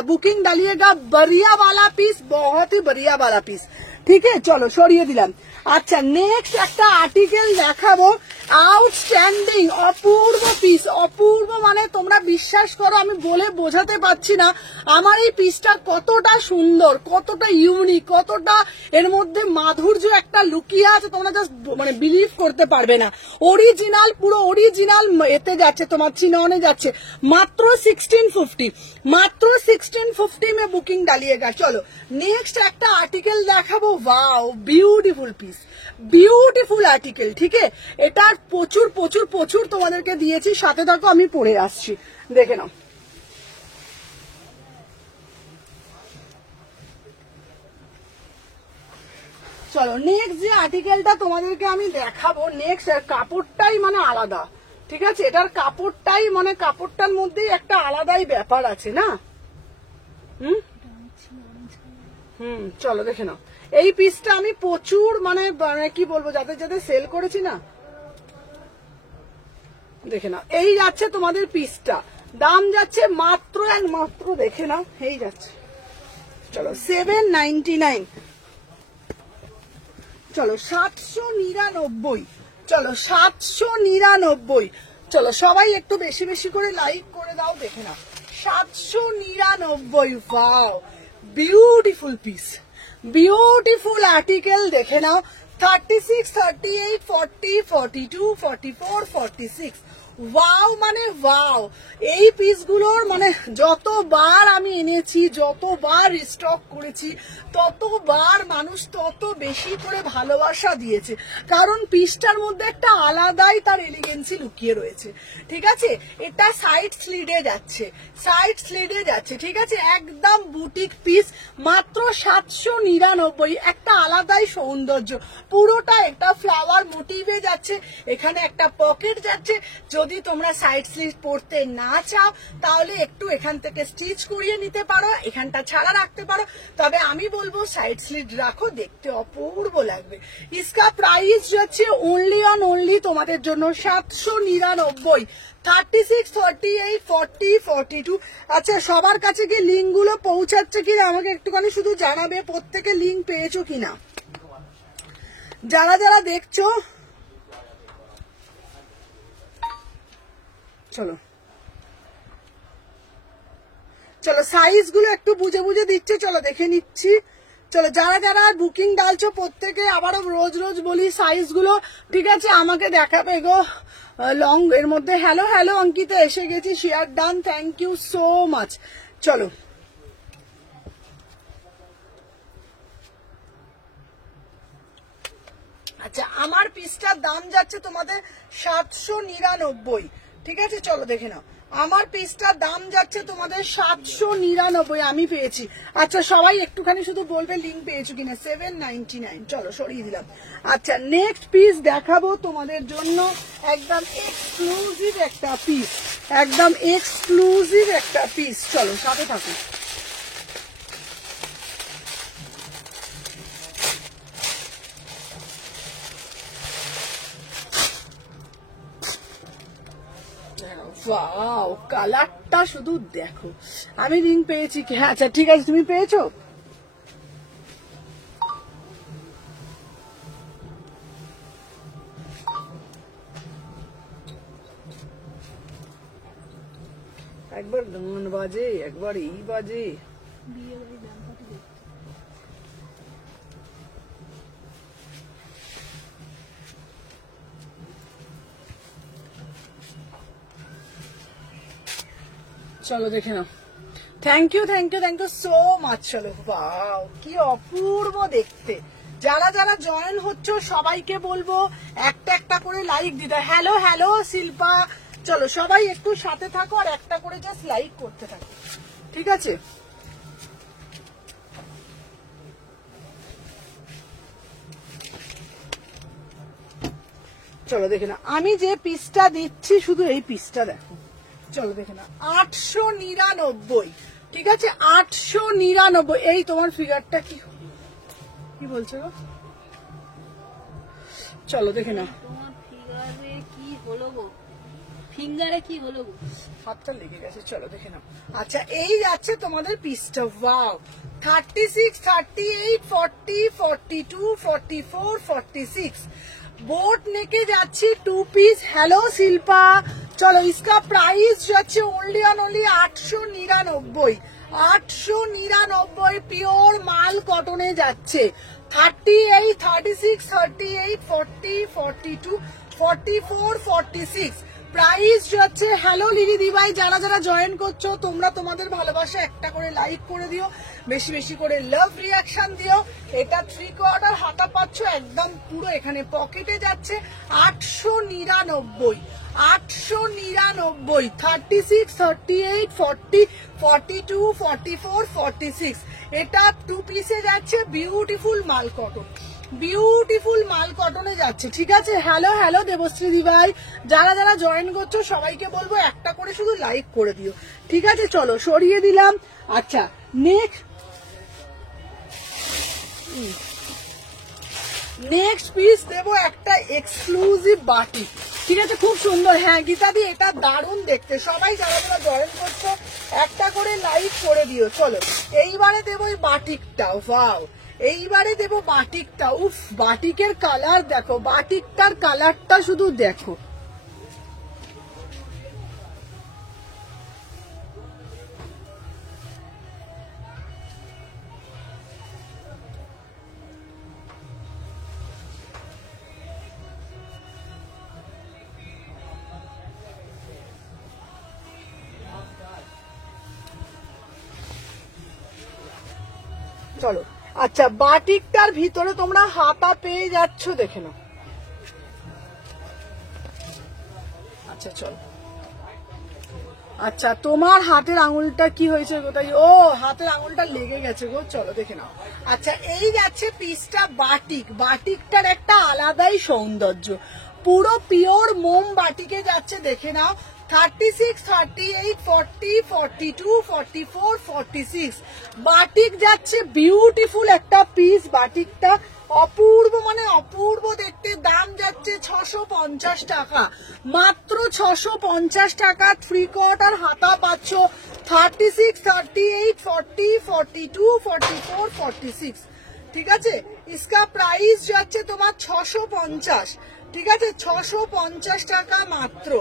बुकिंग डालिएगा। बढ़िया वाला पीस, बहुत ही बढ़िया वाला पीस, ঠিক আছে। চলো সরিয়ে দিলাম। আচ্ছা নেক্সট একটা আর্টিকেল দেখাবো, আউটস্ট্যান্ডিং, অপূর্ব পিস, অপূর্ব মানে তোমরা বিশ্বাস করো আমি বলে বোঝাতে পারছি না আমার এই পিসটা কতটা সুন্দর, কতটা ইউনিক, কতটা এর মধ্যে মাধুর্য একটা লুকিয়ে আছে, তোমরা জাস্ট মানে বিলিভ করতে পারবে না। অরিজিনাল, পুরো অরিজিনাল এতে যাচ্ছে, তোমার চিননে যাচ্ছে, মাত্র 1650, মাত্র 1650 में बुकिंग डालिएगा। চলো নেক্সট একটা আর্টিকেল দেখাবো, wow beautiful piece, beautiful article, ঠিক আছে। এটার প্রচুর প্রচুর প্রচুর তোমাদেরকে দিয়েছি, সাথে থাকো আমি পরে আসছি, দেখে নাও। চলো নেক্সট যে আর্টিকেলটা তোমাদেরকে আমি দেখাবো, নেক্সট কাপড়টাই মানে আলাদা, ঠিক আছে, এটার কাপড়টাই মানে কাপড়টার মধ্যেই একটা আলাদাই ব্যাপার আছে না। চলো দেখে নাও, এই পিসটা আমি প্রচুর মানে কি বলবো, যাদের যাদের সেল করেছি না, দেখে নাও। এই যাচ্ছে তোমাদের পিসটা, দাম যাচ্ছে মাত্র এক মাত্র, দেখে নাও, এই যাচ্ছে, চলো 799, চলো 799, চলো 799, চলো সবাই একটু বেশি বেশি করে লাইক করে দাও, দেখে নাও 799, wow beautiful piece, beautiful article, দেখে নাও। 36, 38, 40, 42, 44, 46, ওয়াও মানে ওয়াও। এই পিসগুলোর মানে যতবার আমি এনেছি, যতবার রিস্টক করেছি, ততবার মানুষ তত বেশি করে ভালোবাসা দিয়েছে, কারণ পিসটার মধ্যে একটা আলাদাই তার এলিগেন্সি লুকিয়ে রয়েছে, ঠিক আছে। এটা সাইড স্লিডে যাচ্ছে, সাইড স্লিডে যাচ্ছে, ঠিক আছে, একদম বুটিক পিস, মাত্র 799, একটা আলাদাই সৌন্দর্য, পুরোটা একটা ফ্লাওয়ার মোটিভে যাচ্ছে, এখানে একটা পকেট যাচ্ছে। যদি তোমরা সাইড স্লিভ পরতে না চাও তাহলে একটু এখান থেকে স্টিচ করিয়ে নিতে পারো, এখানটা ছাড়া রাখতে পারো, তবে আমি বলবো সাইড স্লিভ রাখো, দেখতে অপূর্ব লাগবে। ইসকা প্রাইস যাচ্ছে অনলি অন অনলি তোমাদের জন্য 799, 36, 38, 40, 42। আচ্ছা সবার কাছে কি লিঙ্ক গুলো পৌঁছাচ্ছে কিনা আমাকে একটুখানি শুধু জানাবে, প্রত্যেকে লিঙ্ক পেয়েছো কিনা, যারা যারা দেখছো। চলো চলো সাইজ গুলো একটু বুঝে বুঝে দিচ্ছে, চলো দেখে নিচ্ছি। চলো যারা যারা বুকিং ডালছো প্রত্যেকে, আবারও রোজ রোজ বলি সাইজ গুলো, ঠিক আছে, আমাকে দেখাবে গো লং এর মধ্যে। হ্যালো হ্যালো অঙ্কিতা, এসে গেছি, share done, thank you so much. চলো আচ্ছা আমার পিসটার দাম যাচ্ছে তোমাদের 799, ঠিক আছে, চলো দেখে নাও আমার পিসটার দাম যাচ্ছে তোমাদের 799, আমি পেয়েছি। আচ্ছা সবাই একটুখানি শুধু বলবে লিঙ্ক পেয়েছো কিনা। 799, চলো সরিয়ে দিলাম। আচ্ছা নেক্সট পিস দেখাবো তোমাদের জন্য, একদম এক্সক্লুসিভ একটা পিস, একদম এক্সক্লুসিভ একটা পিস। চলো সাথে থাকো। ওয়াও কালারটা শুধু দেখো। আমি লিঙ্ক পেয়েছি কি? হ্যাঁ আচ্ছা ঠিক আছে, তুমি পেয়েছো? একবার গান বাজে, একবার এই বাজে। চলো দেখে নাও। Thank you thank you thank you so much. চলো ওয়াও কি অপূর্ব দেখতে। যারা যারা জয়েন হচ্ছে সবাইকে বলবো একটা একটা করে লাইক দিতে। হ্যালো হ্যালো শিল্পা, চলো সবাই একটু সাথে থাকো আর একটা করে জাস্ট লাইক করতে থাকো, ঠিক আছে? চলো দেখে না, আমি যে পিসটা দিচ্ছি শুধু এই পিসটা দেখো। চলো দেখে না, 899, ঠিক আছে? 899। এই তোমার ফিগারটা কি কি বলছো গো? চলো দেখে না, তোমার ফিগারে কি হলো গো, ফিঙ্গারে কি হলো গো, হাতটা লেগে গেছে। চলো দেখে নাও। আচ্ছা এই যাচ্ছে তোমাদের পিসটা। ওয়াও 36, 38, 40, 42, 44, 46 बोट नेके जाच्छी 2 पीस। हेलो शिल्पा, चलो इसका प्राइस जाच्छे ओनली ऑन ओनली 899। 899 प्योर माल कटने जाच्छे। 38, 36, 38, 40, 42, 44, 46 প্রাইস যাচ্ছে। হ্যালো লিলি দিভাই, যারা যারা জয়েন করছো তোমরা তোমাদের ভালোবাসা একটা করে লাইক করে দিও, বেশি বেশি করে লাভ রিয়াকশন দিও। এটা 3/4 হাতা পাচ্ছ, একদম পুরো এখানে পকেটে যাচ্ছে 899। 899, 36, 38, 40, 42, 44, 46 এটা 2 পিসে যাচ্ছে। বিউটিফুল মাল কটন, বিউটিফুল মাল কটনে যাচ্ছে, ঠিক আছে? হ্যালো হ্যালো দেবশ্রী দিভাই, যারা যারা জয়েন করছো সবাইকে বলবো একটা করে শুধু লাইক করে দিও, ঠিক আছে? চলো সরিয়ে দিলাম। আচ্ছা নেক্সট পিস দেবো একটা এক্সক্লুসিভ বাটিক, ঠিক আছে? খুব সুন্দর। হ্যাঁ গীতাদি এটা দারুণ দেখতে। সবাই যারা যারা জয়েন করছো একটা করে লাইক করে দিও। চলো এইবারে দেবো এই বাটিকটা। ওয়াও এইবারে দেবো বাটিকটা। উফ বাটিকের কালার দেখো, বাটিকটার কালারটা শুধু দেখো। চলো আচ্ছা বাটিকটার ভিতরে তোমরা হাতা পেয়ে যাচ্ছ, দেখে নাও। আচ্ছা চলো, আচ্ছা তোমার হাতের আঙুলটা কি হয়েছে গো? তাই ও হাতের আঙুলটা লেগে গেছে গো। চলো দেখে নাও। আচ্ছা এই যাচ্ছে পিসটা বাটিক। বাটিকটার একটা আলাদাই সৌন্দর্য, পুরো পিওর মোম বাটিকে যাচ্ছে, দেখে নাও। 36, 38, 40, 42, 44, 46 বাটিক যাচ্ছে। বিউটিফুল একটা পিস বাটিকটা, অপূর্ব মানে অপূর্ব দেখতে। দাম যাচ্ছে 650 টাকা, মাত্র 650 টাকা। 3/4 হাতা পাচ্ছ। 36, 38, 40, 42, 44, 46 ঠিক আছে? ইসকা প্রাইস যাচ্ছে তোমার 650, ঠিক আছে? 650 টাকা মাত্র।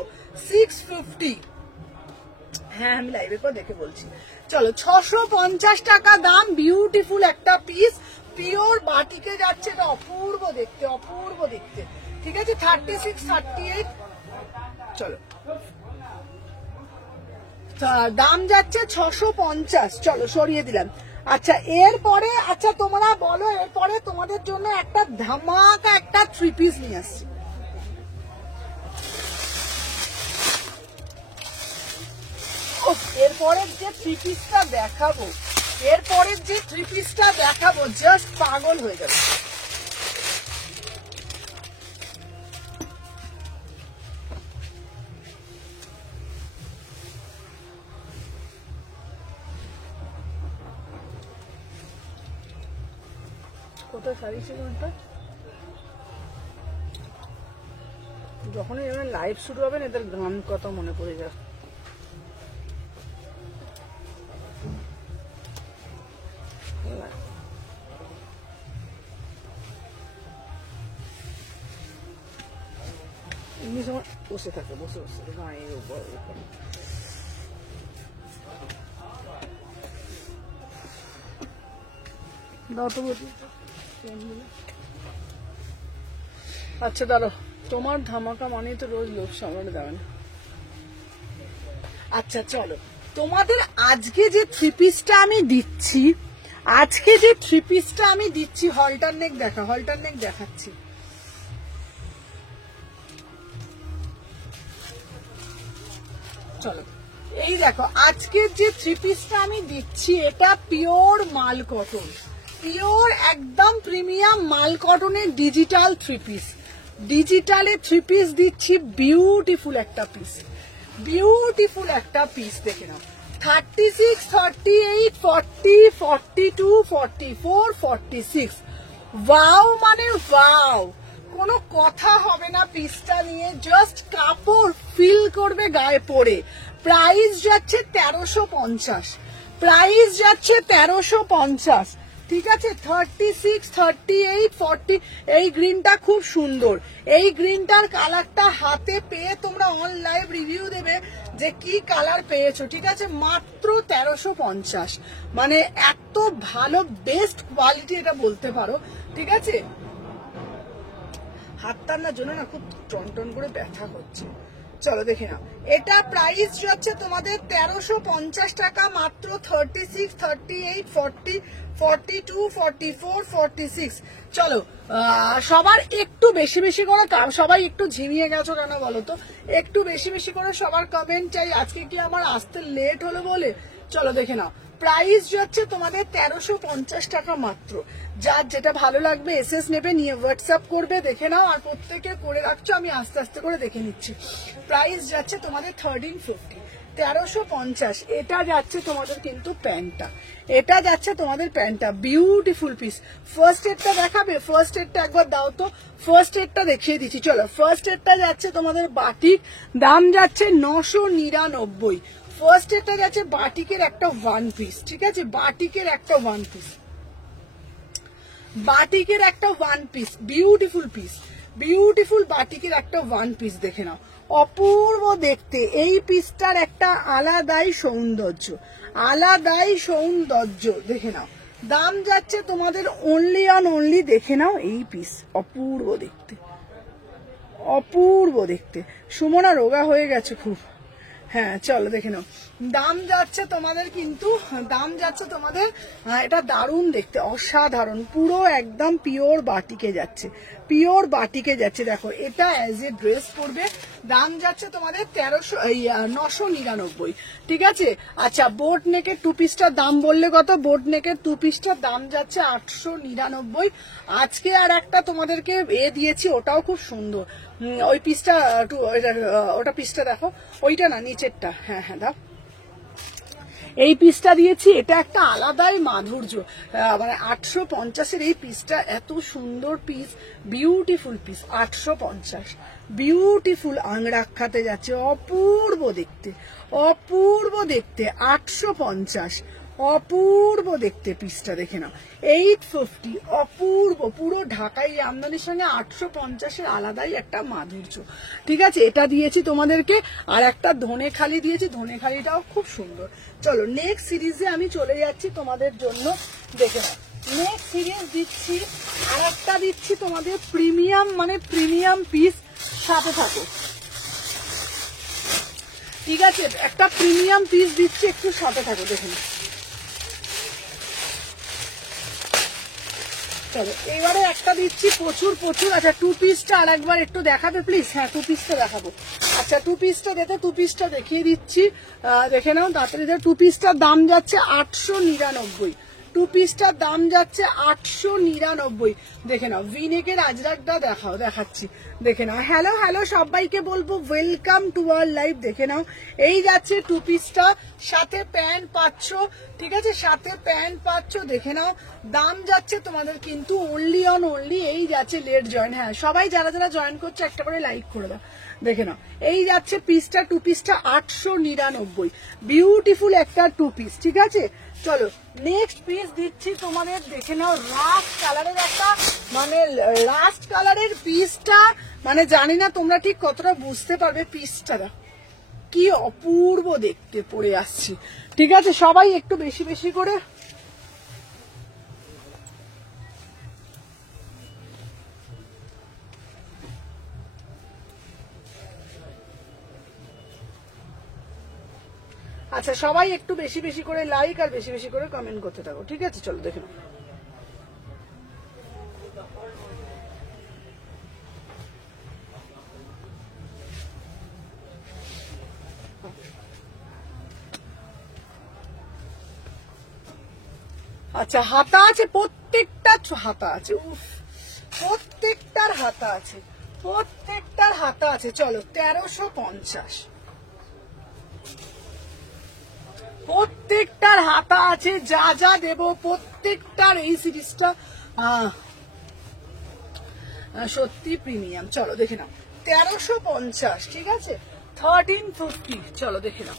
650, হ্যাঁ আমি লাইভে পর দেখে বলছি। চলো 650 টাকা দাম, বিউটিফুল একটা পিস, পিওর বাটিকে যাচ্ছে। এটা অপূর্ব দেখতে, অপূর্ব দেখতে, ঠিক আছে? 36, 38 চলো দাম যাচ্ছে 650। চলো সরিয়ে দিলাম। আচ্ছা এরপরে, আচ্ছা তোমরা বলো এরপরে তোমাদের জন্য একটা ধামাকা একটা 3 পিস নিয়ে আসছি। এরপরের যে থ্রি পিসটা দেখাবো, জাস্ট পাগল হয়ে যাবে। কোথায় শাড়ি ছিল ওটা? যখনই এবার লাইভ শুরু হবে না, এদের গান কথা মনে পড়ে যায়। এমনি সময় বসে থাকে, বসে বসে গায়ের উপর। আচ্ছা দাঁড়ো, তোমার ধামাকা মানে তো রোজ লোক সামনে দেবে না। আচ্ছা চলো, তোমাদের আজকে যে থ্রি পিসটা আমি দিচ্ছি, হলটার নেক দেখাচ্ছি। চলো এই দেখো, আজকের যে থ্রি পিসটা আমি দিচ্ছি এটা পিওর মাল কটন, পিওর একদম প্রিমিয়াম মাল কটনের ডিজিটাল থ্রি পিস। ডিজিটালে থ্রি পিস দিচ্ছি, বিউটিফুল একটা পিস দেখে নাও। 36, 38, 40, 42, 44, 46। ওয়াও মানে ওয়াও, কোনো কথা হবে না পিসটা নিয়ে, জাস্ট কাপড় ফিল করবে গায়ে পরে। প্রাইস যাচ্ছে 1350, ঠিক আছে। 36, 38, 40। এই গ্রিনটা খুব সুন্দর, এই গ্রিনটার কালারটা হাতে পেয়ে তোমরা অন লাইভ রিভিউ দেবে যে কি কালার পেয়েছো, ঠিক আছে। মাত্র 1350, মানে এত ভালো বেস্ট কোয়ালিটি এটা বলতে পারো, ঠিক আছে। হাত টানার জন্য না খুব টনটন করে ব্যথা হচ্ছে। চলো দেখে নাও, এটা প্রাইস যাচ্ছে তোমাদের 1350 টাকা মাত্র। 36, 38, 40, 42, 44, 46। চলো সবার একটু বেশি বেশি করে, সবাই একটু ঝিমিয়ে গেছো কেন বলো তো, একটু বেশি বেশি করে সবার কমেন্ট চাই। আজকে কি আমার আসতে লেট হলো বলে? চলো দেখে নাও, প্রাইস যাচ্ছে তোমাদের 1350 টাকা মাত্র। যার যেটা ভালো লাগবে এসএস নেবে, নিয়ে হোয়াটসঅ্যাপ করবে, দেখে নাও। আর প্রত্যেকে করে রাখছো, আমি আস্তে আস্তে করে দেখে নিচ্ছি। প্রাইস যাচ্ছে তোমাদের 1350, 1350। এটা যাচ্ছে তোমাদের কিন্তু প্যান্টটা, বিউটিফুল পিস। ফার্স্ট এডটা দেখাবে? ফার্স্ট এডটা একবার দাও তো, ফার্স্ট এডটা দেখিয়ে দিচ্ছি। চলো, ফার্স্ট এডটা যাচ্ছে তোমাদের বাটিক, দাম যাচ্ছে 999। ফার্স্ট এডটা যাচ্ছে বাটিকের একটা ওয়ান পিস, ঠিক আছে। বাটিকের একটা ওয়ান পিস, বিউটিফুল বাটিকের একটা ওয়ান পিস দেখে নাও, অপূর্ব দেখতে। এই পিসটার একটা আলাদাই সৌন্দর্য দেখে নাও। দাম যাচ্ছে তোমাদের অনলি দেখে নাও, এই পিস অপূর্ব দেখতে। সুমনা রোগা হয়ে গেছে খুব। হ্যাঁ চলো দেখে নাও, দাম যাচ্ছে তোমাদের এটা দারুণ দেখতে, অসাধারণ, পুরো একদম পিওর বাটিকে যাচ্ছে। দেখো এটা অ্যাজ এ ড্রেস পড়বে, দাম যাচ্ছে তোমাদের 999, ঠিক আছে। আচ্ছা, বোট নেকের টু পিসটার দাম বললে কত? বোট নেকের টু পিসটার দাম যাচ্ছে 899। আজকে আর একটা তোমাদেরকে দিয়েছি, ওটাও খুব সুন্দর। ওই পিসটা ওটা পিসটা দেখো, ওইটা না নিচেরটা, হ্যাঁ দাও। এই পিসটা দিয়েছি, এটা একটা আলাদাই মাধুর্য, মানে 850-এর এই পিসটা এত সুন্দর পিস, বিউটিফুল পিস। 850, বিউটিফুল আংরাক্ষাতে যাচ্ছে, অপূর্ব দেখতে। 850, অপূর্ব দেখতে পিসটা দেখে নাও। 850, অপূর্ব, পুরো ঢাকাই আমদানির সঙ্গে 850-এর আলাদাই একটা মাধুর্য, ঠিক আছে। এটা দিয়েছি তোমাদেরকে, আর একটা ধনেখালি দিয়েছি, ধনেখালিটাও খুব সুন্দর। চলো নেক্সট সিরিজে আমি চলে যাচ্ছি তোমাদের জন্য, দেখে নাও। নেক্সট সিরিজ দিচ্ছি, আর একটা দিচ্ছি তোমাদের প্রিমিয়াম পিস, সাথে থাকো, ঠিক আছে। একটা প্রিমিয়াম পিস দিচ্ছি, একটু সাথে থাকো, দেখুন। চলো এবারে একটা দিচ্ছি প্রচুর। আচ্ছা, টু পিসটা আর একবার একটু দেখাবে প্লিজ? হ্যাঁ, টু পিসটা দেখাবো। আচ্ছা টু পিসটা দেখে টু পিসটা দেখিয়ে দিচ্ছি, দেখে নাও তাড়াতাড়ি। টু পিসটার দাম যাচ্ছে 899, টু পিসটার দাম যাচ্ছে 899। দেখে নাও ভিনেকের আজরাকটা দেখাচ্ছি, দেখে নাও। হ্যালো হ্যালো সবাইকে বলবো ওয়েলকাম টু আওয়ার লাইভ। দেখে নাও এই যাচ্ছে টু পিসটা, সাথে প্যান্ট পাচ্ছ, ঠিক আছে, সাথে প্যান্ট পাচ্ছ। দেখে নাও দাম যাচ্ছে তোমাদের কিন্তু অনলি অন অনলি এই যাচ্ছে লেট জয়েন। হ্যাঁ সবাই যারা যারা জয়েন করছে একটা করে লাইক করে দাও। দেখে নাও এই যাচ্ছে পিসটা, টু পিসটা 899, বিউটিফুল একটা টু পিস, ঠিক আছে। চলো নেক্সট পিস দিচ্ছি তোমাদের, দেখে নাও রাস্ট কালারের একটা, মানে রাস্ট কালারের পিসটা, মানে জানি না তোমরা ঠিক কতটা বুঝতে পারবে পিসটা কি অপূর্ব দেখতে পড়ে আসছে, ঠিক আছে। সবাই একটু বেশি বেশি করে আচ্ছা সবাই একটু বেশি বেশি করে লাইক আর বেশি বেশি করে কমেন্ট করতে থাকো, ঠিক আছে। চলো দেখে নাও। আচ্ছা হাতা আছে, প্রত্যেকটা হাতা আছে, উফ প্রত্যেকটার হাতা আছে, প্রত্যেকটার হাতা আছে। চলো 1350, প্রত্যেকটার হাতা আছে, যা যা দেব প্রত্যেকটার। এই সিরিজটা সত্যি প্রিমিয়াম। চলো দেখে নাও 1350, ঠিক আছে। 1350, চলো দেখে নাও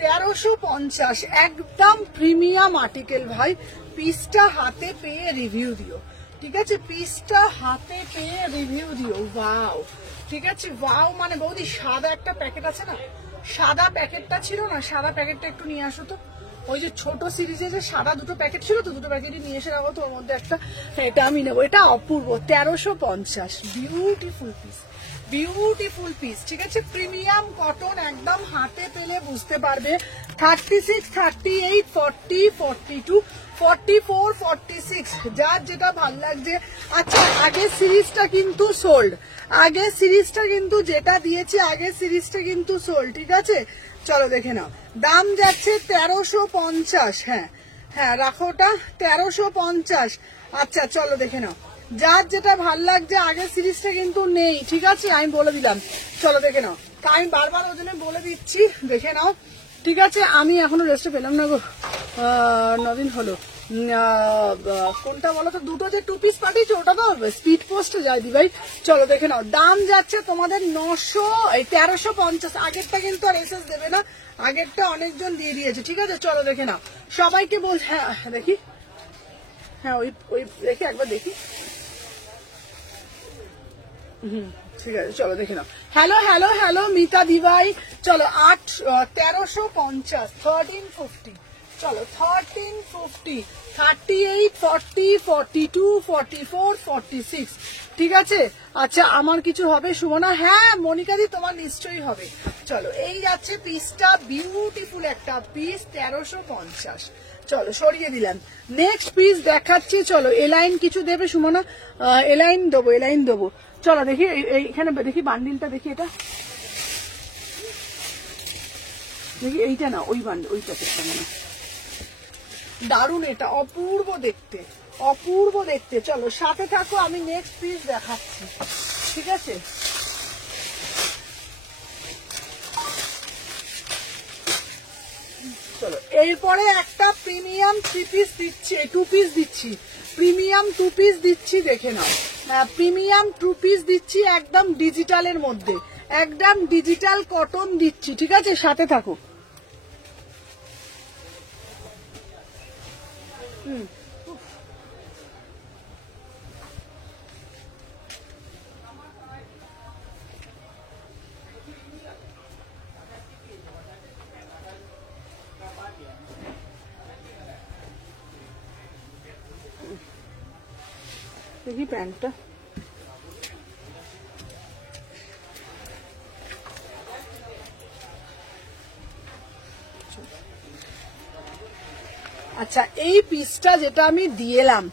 1350, একদম প্রিমিয়াম আর্টিকেল ভাই। পিসটা হাতে পেয়ে রিভিউ দিও, ঠিক আছে, পিসটা হাতে পেয়ে রিভিউ দিও। ওয়াও, ঠিক আছে, ওয়াও। মানে বৌদি সাদা একটা প্যাকেট আছে না, সাদা প্যাকেটটা ছিল না, সাদা প্যাকেটটা একটু নিয়ে আসো তো। ওই যে ছোট সিরিজে যে সাদা দুটো প্যাকেট ছিল তো, দুটো প্যাকেটই নিয়ে এসে রাখো তো, ওর মধ্যে একটা এটা আমি নেবো। এটা অপূর্ব 1350, বিউটিফুল পিস, বিউটিফুল পিস, ঠিক আছে। প্রিমিয়াম কটন, একদম হাতে পেলে বুঝতে পারবে। 36, 38, 40, 42, 44, 46, যার যেটা ভাল লাগছে। আচ্ছা আগের সিরিজটা কিন্তু সোল্ড, আগের সিরিজটা কিন্তু যেটা দিয়েছি আগের সিরিজটা কিন্তু সোল্ড, ঠিক আছে। চলো দেখে নাও দাম যাচ্ছে 1350। হ্যাঁ হ্যাঁ রাখো ওটা 1350। আচ্ছা চলো দেখে নাও, যার যেটা ভাল লাগছে। আগের সিরিজটা কিন্তু নেই, ঠিক আছে, আমি বলে দিলাম। চলো দেখে নাও, আমি বারবার ওই জন্য বলে দিচ্ছি, দেখে নাও, ঠিক আছে। আমি এখনো রেস্টে পেলাম না গো, 9 দিন হলো। কোনটা বলো তো, দুটো যে টু পিস পাঠিয়েছো ওটা তো স্পিড পোস্টে যায় দি ভাই। চলো দেখে নাও দাম যাচ্ছে তোমাদের 1350। আগেরটা কিন্তু আর এসএস দেবে না, আগেরটা অনেকজন দিয়ে দিয়েছে, ঠিক আছে। চলো দেখে নাও সবাইকে বল। হ্যাঁ দেখি, হ্যাঁ ওই ওই দেখি একবার দেখি। ঠিক আছে চলো দেখে নাও। হ্যালো হ্যালো হ্যালো মিতা দিভাই। চলো 1350, 1350, চলো 1350, 38, 40, 42, 44, 46, ঠিক আছে। আচ্ছা আমার কিছু হবে সুমনা? হ্যাঁ মনিকাদি তোমার নিশ্চয়ই হবে। চলো এই যাচ্ছে পিসটা, বিউটিফুল একটা পিস, 1350। চলো সরিয়ে দিলাম। নেক্সট পিস দেখাচ্ছি। চলো এলাইন কিছু দেবে সুমনা? এলাইন দেবো, এলাইন দেবো। চলো দেখি এইখানে দেখি বান্ডিলটা, দেখি এটা দেখি, এইটা না ওই বান্ডিল, ওই প্যাকেটটা মনে দারুণ, এটা অপূর্ব দেখতে, অপূর্ব দেখতে। চলো সাথে থাকো, আমি নেক্সট পিস দেখাচ্ছি, ঠিক আছে। চলো এরপরে একটা প্রিমিয়াম থ্রি পিস দিচ্ছি, টু পিস দিচ্ছি, প্রিমিয়াম টু পিস দিচ্ছি, দেখে নাও। প্রিমিয়াম টু পিস দিচ্ছি একদম ডিজিটালের মধ্যে, একদম ডিজিটাল কটন দিচ্ছি, ঠিক আছে, সাথে থাকো। দেখি প্যান্টটা, আচ্ছা এই পিসটা যেটা আমি দিয়েলাম,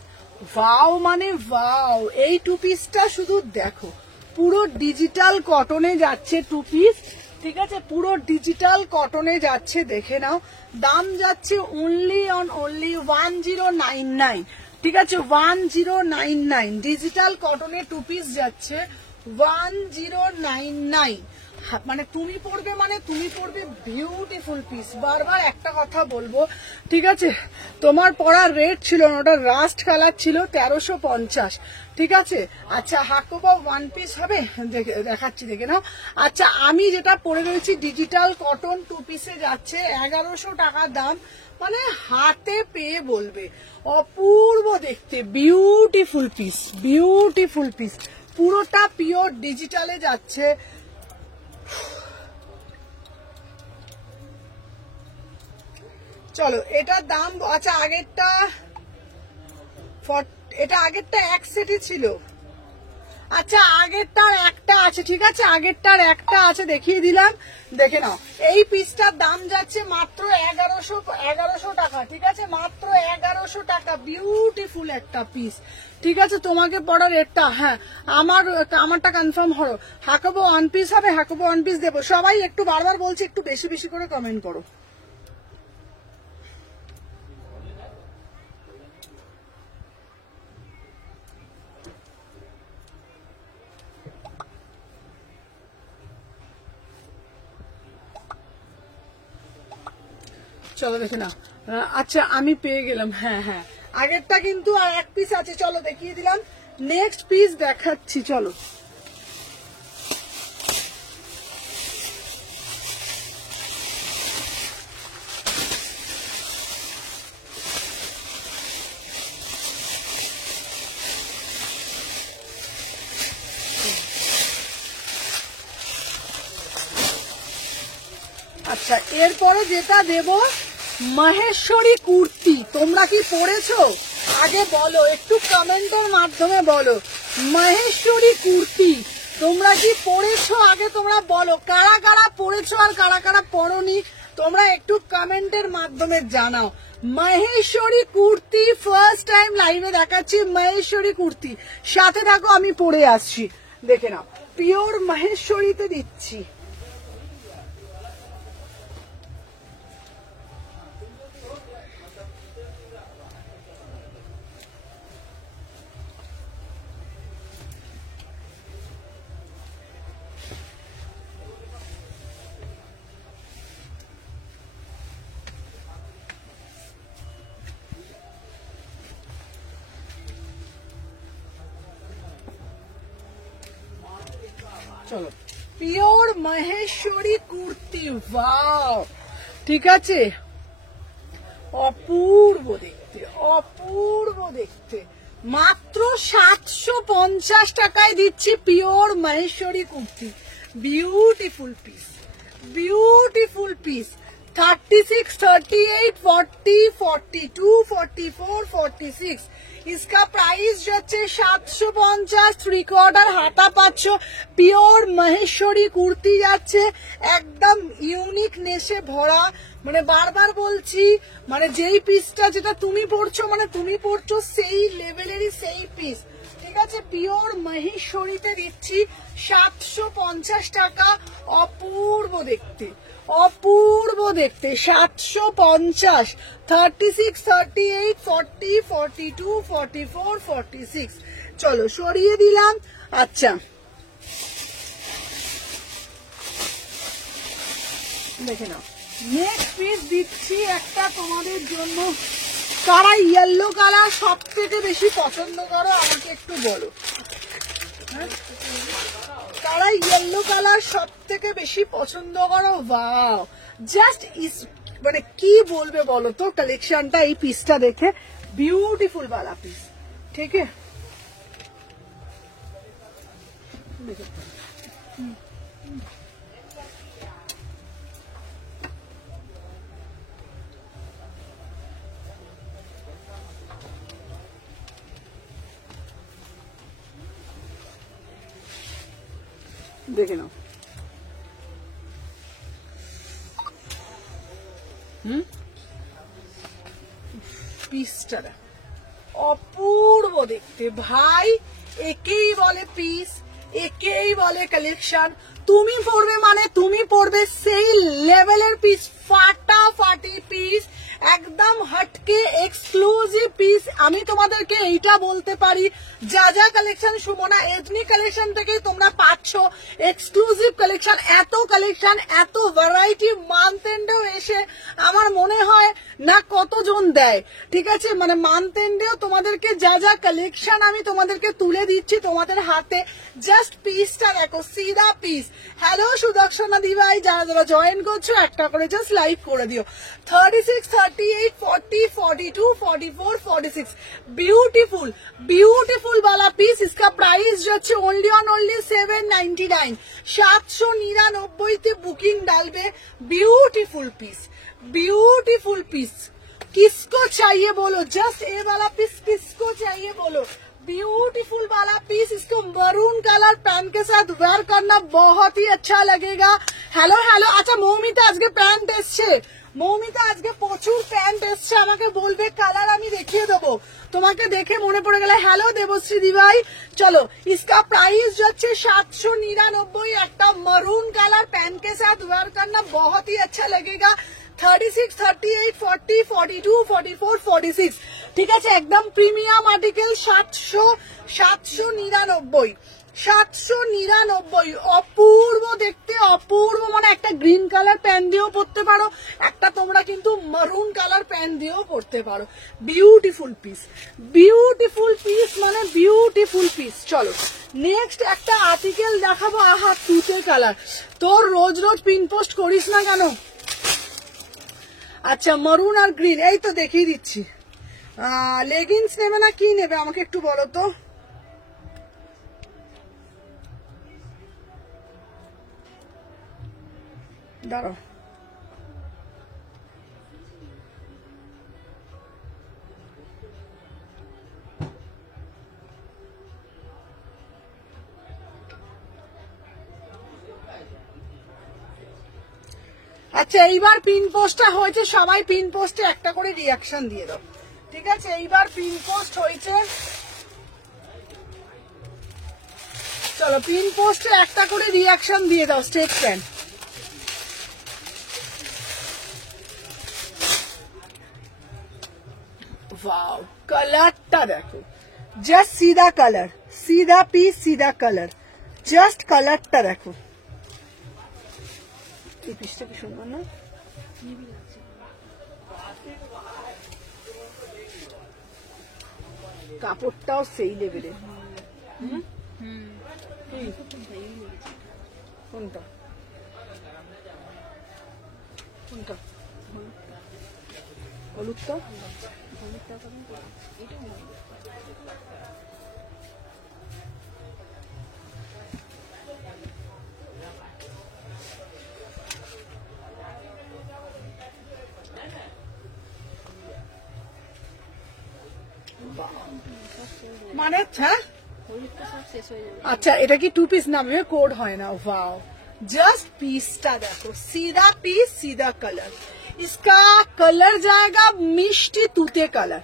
ওয়াও মানে ওয়াও। এই টু পিসটা শুধু দেখো, পুরো ডিজিটাল কটনে যাচ্ছে টু পিস, ঠিক আছে, পুরো ডিজিটাল কটনে যাচ্ছে, দেখে নাও। দাম যাচ্ছে অনলি 1099। ঠিক আছে, 1099 ডিজিটাল কটনে 2 পিস যাচ্ছে 1099। মানে তুমি পড়বে বিউটিফুল পিস। বারবার একটা কথা বলবো, ঠিক আছে, তোমার পড়ার রেট ছিল না, ওটা রাস্ট কালার ছিল 1350। ঠিক আছে, আচ্ছা হাকোবা 1 পিস হবে, দেখাচ্ছি, দেখে নাও। আচ্ছা আমি যেটা পরে রয়েছি ডিজিটাল কটন 2 পিসে যাচ্ছে 1100 টাকা দাম। মানে হাতে পেয়ে বলবে অপূর্ব দেখতে, বিউটিফুল পিস, বিউটিফুল পিস, পুরোটা পিওর ডিজিটালে যাচ্ছে। চলো এটার দাম, আচ্ছা আগেরটা এক সেটই ছিল। আচ্ছা আগেরটার একটা আছে, ঠিক আছে, আগেরটার একটা আছে, দেখিয়ে দিলাম, দেখে নাও। এই পিসটার দাম যাচ্ছে মাত্র 1100 টাকা। ঠিক আছে, মাত্র 1100 টাকা, বিউটিফুল একটা পিস। ঠিক আছে, তোমাকে পড়ার রেটটা, হ্যাঁ আমারটা কনফার্ম হলো। হাকাবো 1 পিস হবে, হাকাবো 1 পিস দেবো। সবাই একটু বারবার বলছি, একটু বেশি বেশি করে কমেন্ট করো। চলো দেখে না, আচ্ছা আমি পেয়ে গেলাম, হ্যাঁ হ্যাঁ আগেরটা কিন্তু আর 1 পিস আছে, চলো দেখিয়ে দিলাম। নেক্সট পিস দেখাচ্ছি, চলো। আচ্ছা এরপরে যেটা দেব মহেশ্বরী কুর্তি, তোমরা কি পড়েছো আগে বলো, একটু কমেন্টের মাধ্যমে বলো। মহেশ্বরী কুর্তি তোমরা কি পড়েছো আগে তোমরা বলো, কারা কারা পড়েছো আর কারা কারা পড়োনি তোমরা একটু কমেন্টের মাধ্যমে জানাও। মহেশ্বরী কুর্তি ফার্স্ট টাইম লাইভে দেখাচ্ছি, মহেশ্বরী কুর্তি, সাথে থাকো আমি পরে আসছি, দেখে নাও, পিওর মহেশ্বরীতে দিচ্ছি। চলো পিওর মহেশ্বরী কুর্তি, ওয়াও, ঠিক আছে, অপূর্ব দেখতে, অপূর্ব দেখতে, মাত্র 750 টাকায় দিচ্ছি pure Maheshwari kurti. Beautiful piece, beautiful piece. 36, 38, 40, 42, 44, 46 इसका प्राइस যাচ্ছে 750। 3/4 হাতা পাচ্ছ, পিওর মহেশ্বরী কুর্তি যাচ্ছে, একদম ইউনিক নেশে ভরা। মানে বারবার বলছি, মানে যেই পিসটা যেটা তুমি পড়ছো, মানে তুমি পড়ছো সেই লেভেলেরই সেই পিস। ঠিক আছে, পিওর মহেশ্বরীতে দিচ্ছি 750 টাকা। অপূর্ব দেখতে, অপূর্ব দেখতে, 750। 36, 38, 40, 42, 44, 46 চলো সরিয়ে দিলাম। আচ্ছা দেখে নাও, নেক্সট পিস দিচ্ছি একটা তোমাদের জন্য। কারা ইয়েলো কালার সব থেকে বেশি পছন্দ করো আমাকে একটু বলো, কারা ইয়েলো কালার সব থেকে বেশি পছন্দ করো। ওয়াও, জাস্ট মানে কি বলবে বলো তো কালেকশনটা, এই পিসটা দেখে, বিউটিফুল वाला পিস। ঠিক আছে, দেখে নাও, পিসটা অপূর্ব দেখতে ভাই, একেই বলে পিস, একেই বলে কালেকশন। তুমি পড়বে মানে তুমি পড়বে সেই লেভেলের পিস, ফাটাফাটি পিস, একদম হটকে এক্সক্লুসিভ পিস। আমি তোমাদেরকে এইটা বলতে পারি, যা যা কালেকশন সুমনা এথনিক কালেকশন থেকে তোমরা পাচ্ছ এক্সক্লুসিভ কালেকশন, এত কালেকশন, এত ভ্যারাইটি মান্থ এন্ডেও এসে আমার মনে হয় না কতজন দেয়। ঠিক আছে, মানে মান্থ এন্ডেও তোমাদেরকে যা যা কালেকশন আমি তোমাদেরকে তুলে দিচ্ছি তোমাদের হাতে, জাস্ট পিসটা দেখো, সিধা পিস। হ্যালো সুদর্শনা দিভাই, যারা যারা জয়েন করছো একটা করে জাস্ট লাইক করে দিও। 36, 38, 40, 42, 44, 46 ब्यूटीफुल ब्यूटीफुल वाला पीस। इसका प्राइस যাচ্ছে ओनली ऑन ओनली 799, 799 তে বুকিং डालबे। ब्यूटीफुल पीस, ब्यूटीफुल पीस, किसको चाहिए बोलो, जस्ट ये वाला पीस किसको चाहिए बोलो। ब्यूटीफुल वाला पीस, इसको मरून कलर पैंट के साथ वेयर करना बहुत ही अच्छा लगेगा। हेलो हेलो, अच्छा মৌমিতা আজকে প্যান্ট এসছে, মৌমিতা আজকে প্রচুর প্যান্ট এসছে, আমাকে বলবে কালার আমি দেখিয়ে দেবো, তোমাকে দেখে মনে পড়ে গেলে। হ্যালো দেবশ্রী দিভাই, চলো इसका प्राइस যাচ্ছে 799, একটা मरून कलर पैंट के साथ वेयर करना बहुत ही अच्छा लगेगा। 36, 38, 40, 42, 44, 46 ঠিক আছে, একদম প্রিমিয়াম আর্টিকেল। 799, 799 অপূর্ব দেখতে, অপূর্ব, মানে একটা গ্রিন কালার প্যান্ট দিয়েও পরতে পারো, একটা তোমরা কিন্তু মারুন কালার প্যান্ট দিয়েও পরতে পারো। বিউটিফুল পিস, বিউটিফুল পিস, মানে বিউটিফুল পিস। চলো নেক্সট একটা আর্টিকেল দেখাবো। আহা তুতে কালার, তোর রোজ রোজ পিন পোস্ট করিস না কেন? আচ্ছা মারুন আর গ্রিন, এই তো দেখিয়ে দিচ্ছি। লেগিংস নেবে না কি নেবে আমাকে একটু বলো তো। দাঁড়াও, আচ্ছা এইবার পিন পোস্টটা হয়েছে, সবাই পিন পোস্টে একটা করে রিয়াকশন দিয়ে দাও। ঠিক আছে, এইবার পিন পোস্ট হয়েছে, চলো পিন পোস্টে একটা করে রিয়াকশন দিয়ে দাও। স্টেট প্যান্ট, वाओ कलरটা দেখো, জাস্ট সিধা কালার, সিধা পিস, সিধা কালার, জাস্ট কালারটা দেখো। এই পিসটা কি সুন্দর না, কাপড়টাও সেই লেভেলের। কোনটা কোনটা হলুদটা? মানে अच्छा এটা কি টু পিস নামে কোড হয় না? वाओ जस्ट पीसটা দেখো, सीधा पीस सीधा कलर। इसका कलर जाएगा मिष्टी তুতে কালার,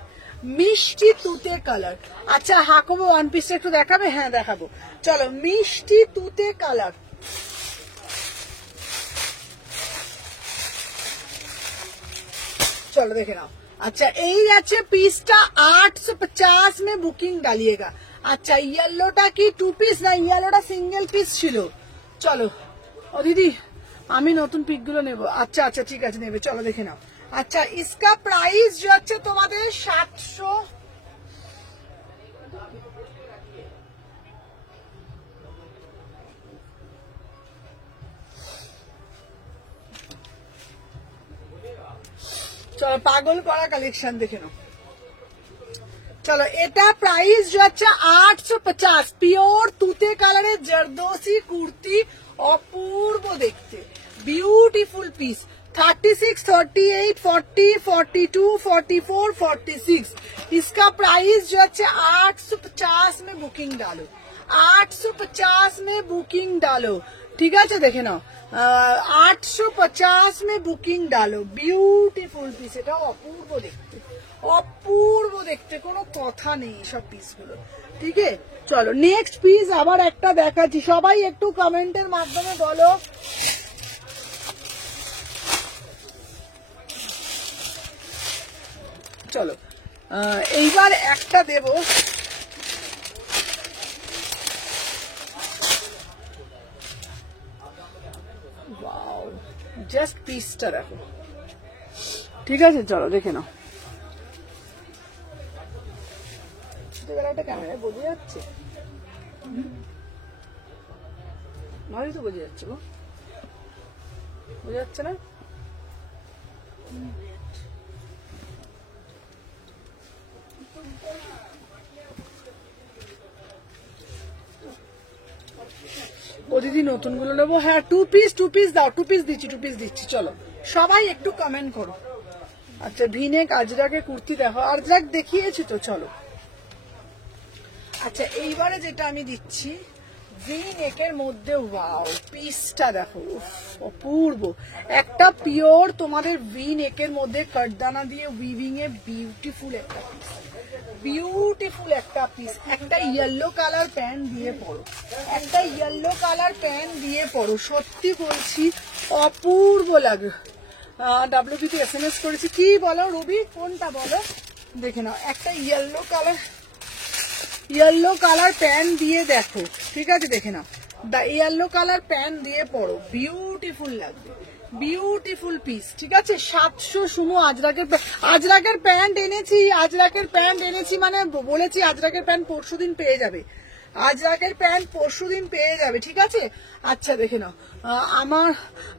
মিষ্টি তুতে কালার। আচ্ছা হাকবো ওয়ান পিসটা একটু দেখাবে? হ্যাঁ দেখাবো, চলো মিষ্টি তুতে কালার। चलो देखे नाओ। अच्छा এই যাচ্ছে পিসটা 850 में बुकिंग डालिएगा। আচ্ছা ইয়েলোটা কি টু পিস না ইয়েলোটা সিঙ্গেল পিস ছিল? চলো ও দিদি আমি নতুন পিকগুলো নেব। আচ্ছা আচ্ছা ঠিক আছে নেবে, চলো দেখে নাও। আচ্ছা इसका प्राइस যাচ্ছে তোমাদের 700, চলো পাগল করা কালেকশন দেখে নাও। চলো এটা প্রাইস যাচ্ছে 850, পিওর তুতে কালারের জরদোসি কুর্তি, অপূর্ব দেখতে, বিউটিফুল পিস। 36, 38, 40, 42, 44, 46 इसका प्राइस যাচ্ছে 850 में बुकिंग डालो, 850 में बुकिंग डालो। ঠিক আছে দেখে নাও, 850 में बुकिंग डालो। বিউটিফুল পিস, এটা অপূর্ব দেখতে, অপূর্ব দেখতে, কোনো কথা নেই সব পিসগুলো। ঠিক আছে চলো নেক্সট পিস আবার একটা দেখাচ্ছি, সবাই একটু কমেন্টের মাধ্যমে বলো। চলো এইবার একটা দেব, জাস্ট পিসটা দেখো, ঠিক আছে? চলো দেখে নাও। একটা ক্যামেরায় বোঝা যাচ্ছে, ভালোই তো বোঝা যাচ্ছে গো, বোঝা যাচ্ছে না? প্রতিদিন নতুন গুলো নেবো। হ্যাঁ, টু পিস দাও, টু পিস দিচ্ছি। চলো সবাই একটু কমেন্ট করো। আচ্ছা ভিনেক আজরাকে কুর্তি দেখো, আজরাক দেখিয়েছি তো। চলো আচ্ছা এইবারে যেটা আমি দিচ্ছি ভি নেকের মধ্যে, ওয়াও পিসটা দেখো, অপূর্ব একটা পিওর তোমাদের ভি নেকের মধ্যে কাটদানা দিয়ে উইভিং এ বিউটিফুল একটা পিস, বিউটিফুল একটা পিস। একটা ইয়েলো কালার প্যান্ট দিয়ে পরো, একটা ইয়েলো কালার প্যান্ট দিয়ে পরো, সত্যি বলছি অপূর্ব লাগে। ডাব্লিউবিতে SMS করেছি, কি বলো রবি, কোনটা বলো, দেখে নাও। একটা ইয়েলো কালার প্যান্ট দিয়ে দেখো, ঠিক আছে? দেখে নাও, ইয়েলো কালার প্যান্ট দিয়ে পরো, বিউটিফুল লাগবে, বিউটিফুল পিস, ঠিক আছে? 700 সুমো আজরাকের প্যান্ট এনেছি, মানে বলেছি আজরাকের প্যান্ট পরশুদিন পেয়ে যাবে, ঠিক আছে? আচ্ছা দেখে নাও, আমার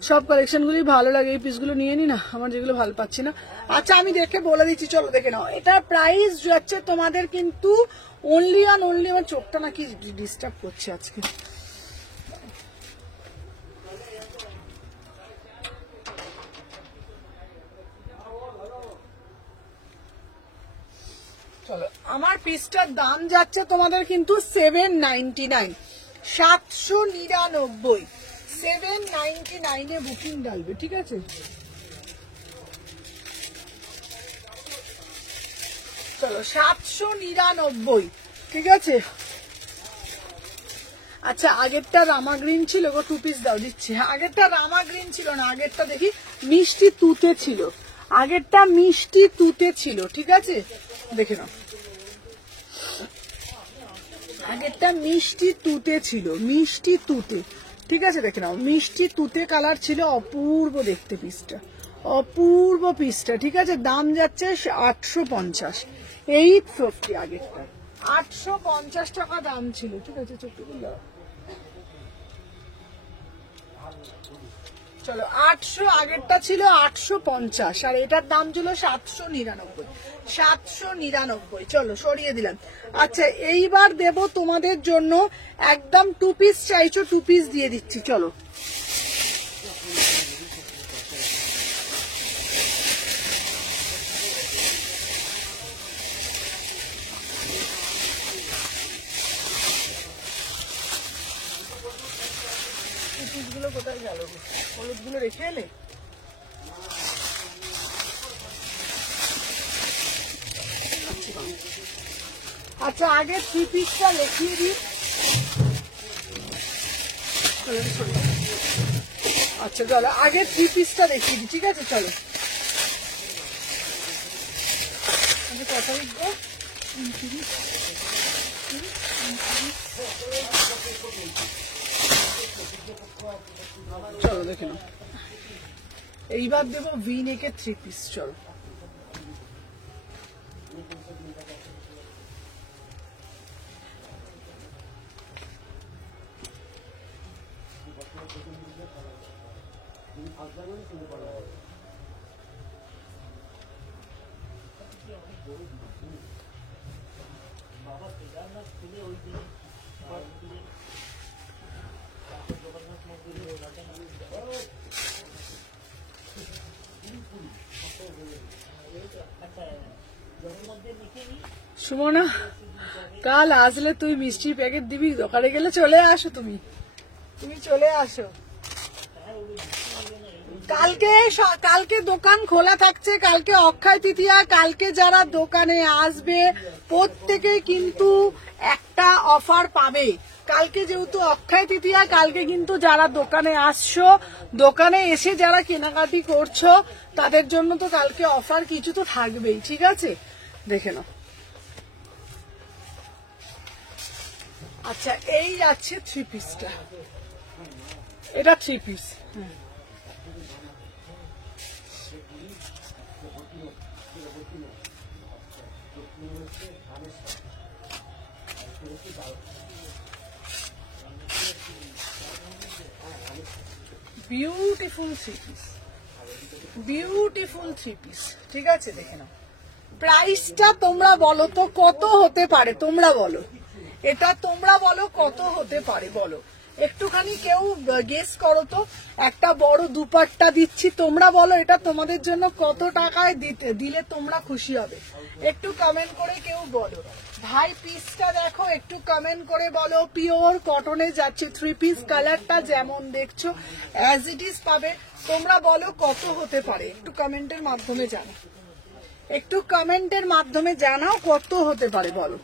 সব কালেকশন গুলি ভালো লাগে, এই পিসগুলো নিয়ে নি না, আমার যেগুলো ভালো পাচ্ছি না। আচ্ছা আমি দেখে বলে দিচ্ছি, চলো দেখে নাও। এটা প্রাইস যাচ্ছে তোমাদের কিন্তু অনলি, আমার চোখটা নাকি ডিস্টার্ব করছে আজকে। চলো আমার পিসটার দাম যাচ্ছে তোমাদের কিন্তু 799, 799, 799 বুকিং ডালবে, ঠিক আছে? চলো 799, ঠিক আছে? আচ্ছা আগেরটা রামা গ্রিন ছিল গো, টু পিস দাও, দিচ্ছি। আগেরটা রামা গ্রিন ছিল না, আগেরটা দেখি মিষ্টি তুতে ছিল, ঠিক আছে? দেখে নাও, আগেরটা মিষ্টি তুতে, ঠিক আছে? দেখে নাও, মিষ্টি তুতে কালার ছিল, অপূর্ব দেখতে পিসটা, ঠিক আছে? দাম যাচ্ছে 850, 850 আগেরটা, 850 টাকা দাম ছিল, ঠিক আছে? চলো 800, আগেরটা ছিল 850 আর এটার দাম ছিল 799। চলো সরিয়ে দিলাম। আচ্ছা এইবার দেব তোমাদের জন্য একদম টু পিস, চাইছো টু পিস দিয়ে দিচ্ছি। চলো পিসগুলো কোথায় গেল, হলুদগুলো রেখে এলে? আচ্ছা আগে থ্রি পিসটা দেখিয়ে দিই। আচ্ছা চলো আগে থ্রি পিসটা দেখিয়ে দিই, ঠিক আছে? চলো কথা লিখবো, চলো দেখে নাও। এইবার দেবো ভি নেকের থ্রি পিস। চলো সুমনা কাল আসলে তুই মিষ্টির প্যাকেট দিবি, দোকানে গেলে চলে আসো, তুমি চলে আসো। কালকে দোকান খোলা থাকছে, কালকে অক্ষয় তৃতীয়া, কালকে যারা দোকানে আসবে প্রত্যেকে কিন্তু একটা অফার পাবে। কালকে যেহেতু অক্ষয় তৃতীয়া, কালকে কিন্তু যারা দোকানে আসছো, দোকানে এসে যারা কেনাকাটি করছো, তাদের জন্য তো কালকে অফার কিছু তো থাকবেই, ঠিক আছে? দেখে নাও। আচ্ছা, এই যাচ্ছে 3 পিসটা, এটা 3 piece. Beautiful 3 piece, beautiful 3 piece, ঠিক আছে? দেখে নাও। প্রাইসটা তোমরা বলো তো কত হতে পারে, তোমরা বলো, এটা তোমরা বলো কত হতে পারে, বলো একটুখানি, কেউ গেস করো তো। একটা বড় দুপাট্টা দিচ্ছি, তোমরা বলো এটা তোমাদের জন্য কত টাকায় দিলে তোমরা খুশি হবে, একটু কমেন্ট করে কেউ বলো। ভাই পিসটা দেখো, একটু কমেন্ট করে বলো। পিওর কটনে যাচ্ছে 3 পিস, কালারটা যেমন দেখছো অ্যাজ ইট ইজ পাবে। তোমরা বলো কত হতে পারে, একটু কমেন্টের মাধ্যমে জানাও, একটু কমেন্টের মাধ্যমে জানাও কত হতে পারে, বলো।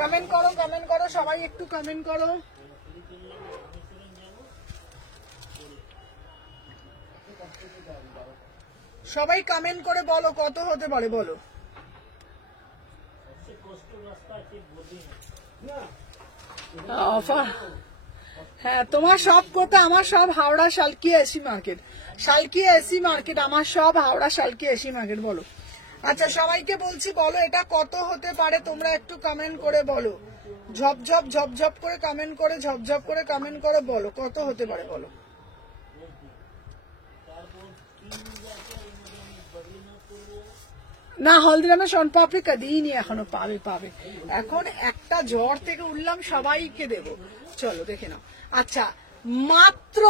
কমেন্ট করো, কমেন্ট করো, সবাই একটু কমেন্ট করো। সবাই কমেন্ট করে বলো কত হতে পারে, বলো। অফার, হ্যাঁ, তোমার সব কথা, আমার সব Howrah Salkia AC market, Salkia AC market, আমার সব হাওড়া শালকিয়া এসি মার্কেট, বলো। আচ্ছা, সবাইকে বলছি বলো এটা কত হতে পারে, তোমরা একটু কমেন্ট করে বলো। ঝপঝপ ঝপঝপ করে কমেন্ট করে, ঝপঝপ করে কমেন্ট করে বলো কত হতে পারে, বলো। না, হলদিরামে শনপাপড়ি দিইনি এখনো, পাবে পাবে। এখন একটা জ্বর থেকে উঠলাম, সবাইকে দেব, চলো দেখে নাও। আচ্ছা, মাত্র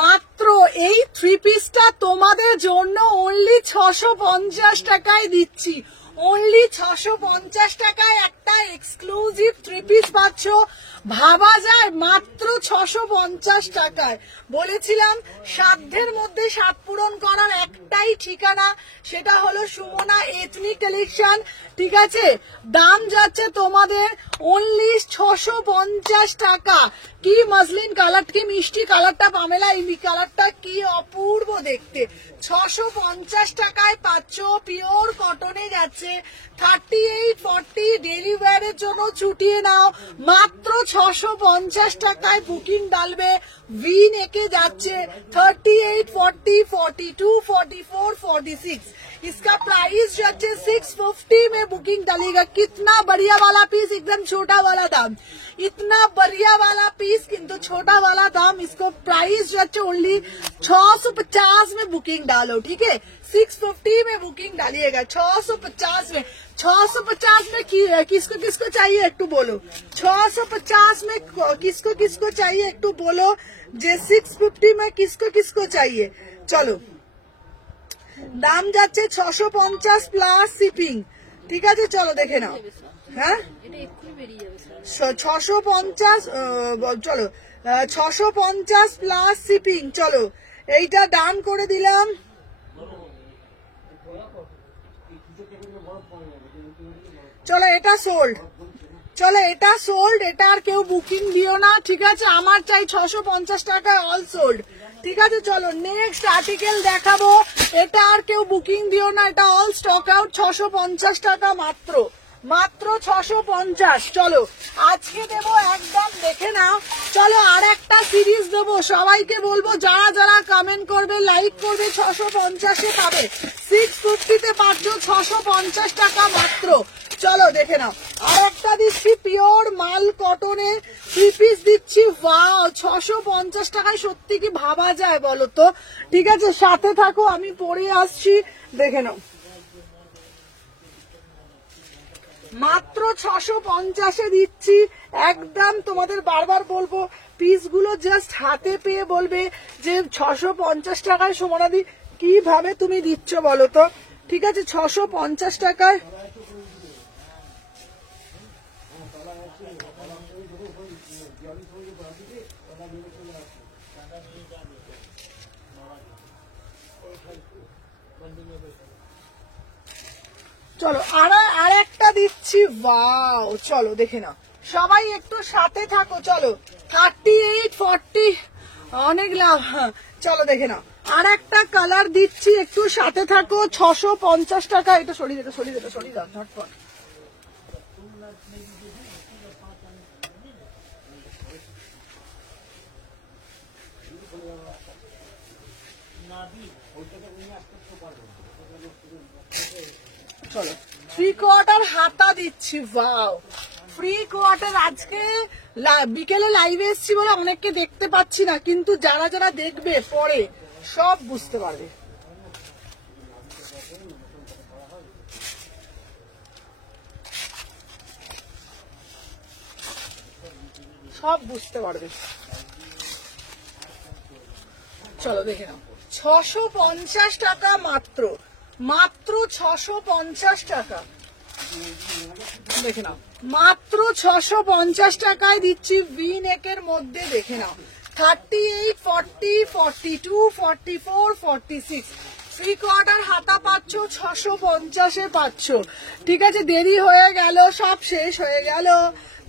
মাত্র এই 3 পিসটা তোমাদের জন্য অনলি 650 টাকায় দিচ্ছি, অনলি 650 টাকায় একটা এক্সক্লুসিভ 3 পিস পাচ্ছ। ভাবা যায় মাত্র 650 টাকায়। বলেছিলাম সাধ্যের মধ্যে স্বাদ পূরণ করার একটাই ঠিকানা, সেটা হলো সুমনা এথনিক কালেকশন, ঠিক আছে? দাম যাচ্ছে তোমাদের অনলি 650 টাকা। কি মসলিন কালার, কি মিষ্টি কালারটা পামেলা, এই কালারটা কি অপূর্ব দেখতে। 650 টাকায় পাচ্ছ, পিওর কটনে যাচ্ছে। 38-40 ডেলি ওয়্যারের জন্য ছুটিয়ে নাও, মাত্র 650 টাকায় বুকিং ডালবে। ভি নেকে যাচ্ছে 38, 40, 42, 44, 46, इसका प्राइस जाচ্ছে 650 में बुकिंग डालेगा। कितना बढ़िया वाला पीस, एकदम छोटा वाला दाम, इतना बढ़िया वाला पीस किंतु छोटा वाला दाम। इसको प्राइस जाচ্ছে ओनली 650 में बुकिंग डालो, ठीक है? 650 में बुकिंग डालिएगा, 650 में। 650 में किसको किसको चाहिए एक बोलो, 650 में किसको किसको चाहिए एक बोलो, जे 650 में किसको किसको चाहिए। चलो, দাম যাচ্ছে 650 প্লাস শিপিং, ঠিক আছে? চলো দেখে নাও। হ্যাঁ, 650, চলো 650 প্লাস শিপিং। চলো, এইটা ডান করে দিলাম। চলো, এটা সোল্ড, চলো এটা সোল্ড, এটা আর কেউ বুকিং দিও না, ঠিক আছে? আমার চাই 650 টাকায় অল সোল্ড, ঠিক আছে? চলো নেক্সট আর্টিকেল দেখাবো, এটা আর কেউ বুকিং দিও না, এটা অল স্টক আউট। 650 টাকা মাত্র, মাত্র 650। চলো আজকে দেবো একদম, দেখে নাও। চলো আর একটা সিরিজ দেবো, সবাইকে বলবো যারা যারা কমেন্ট করবে, লাইক করবে, 650-এ পাবে। 650-তে পাচ্ছ 650 টাকা মাত্র। চলো দেখে নাও, আর একটা দিচ্ছি পিওর মাল কটনে 3 পিস দিচ্ছি। ওয়াও, 650 টাকায় সত্যি কি ভাবা যায় বলো তো? ঠিক আছে, সাথে থাকো, আমি পরে আসছি, দেখে নাও। মাত্র 650-এ দিচ্ছি একদম। তোমাদের বারবার বলবো, পিসগুলো জাস্ট হাতে পেয়ে বলবে যে 650 টাকায় সুমনাদি কিভাবে তুমি দিচ্ছ বলো তো, ঠিক আছে? 650 টাকায় চলো আর একটা দিচ্ছি, ওয়াও, চলো দেখে নাও, সবাই একটু সাথে থাকো। চলো 38, 40, অনেক লাভ। হ্যাঁ, চলো দেখে নাও, আর একটা কালার দিচ্ছি, একটু সাথে থাকো। 650 টাকা। এটা সরিয়ে দাও, সরিয়ে দাও, সরিয়ে দাও ঝটপট। চলো 3/4 হাতা দিচ্ছি, ওয়াও, 3/4। আজকে বিকেলে লাইভে এসছি বলে অনেককে দেখতে পাচ্ছি না, কিন্তু যারা যারা দেখবে পরে সব বুঝতে পারবে। সব বুঝতে পারবে। চলো দেখে নাও, 650 টাকা মাত্র, মাত্র 650 টাকা। দেখে নাও, মাত্র 650 টাকায় দিচ্ছি ভি নেকের মধ্যে। দেখে নাও, 38, 40, 42, 44, 46, 3/4 হাতা পাচ্ছ, 650-এ পাচ্ছ। ঠিক আছে, দেরি হয়ে গেল, সব শেষ হয়ে গেল।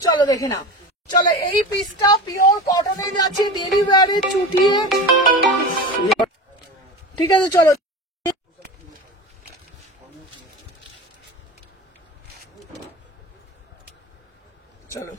চলো দেখে নাও, চলো এই পিসটা পিওর কটনে যাচ্ছে, ডেলিভারি চুটিয়ে। ঠিক আছে, চলো চলো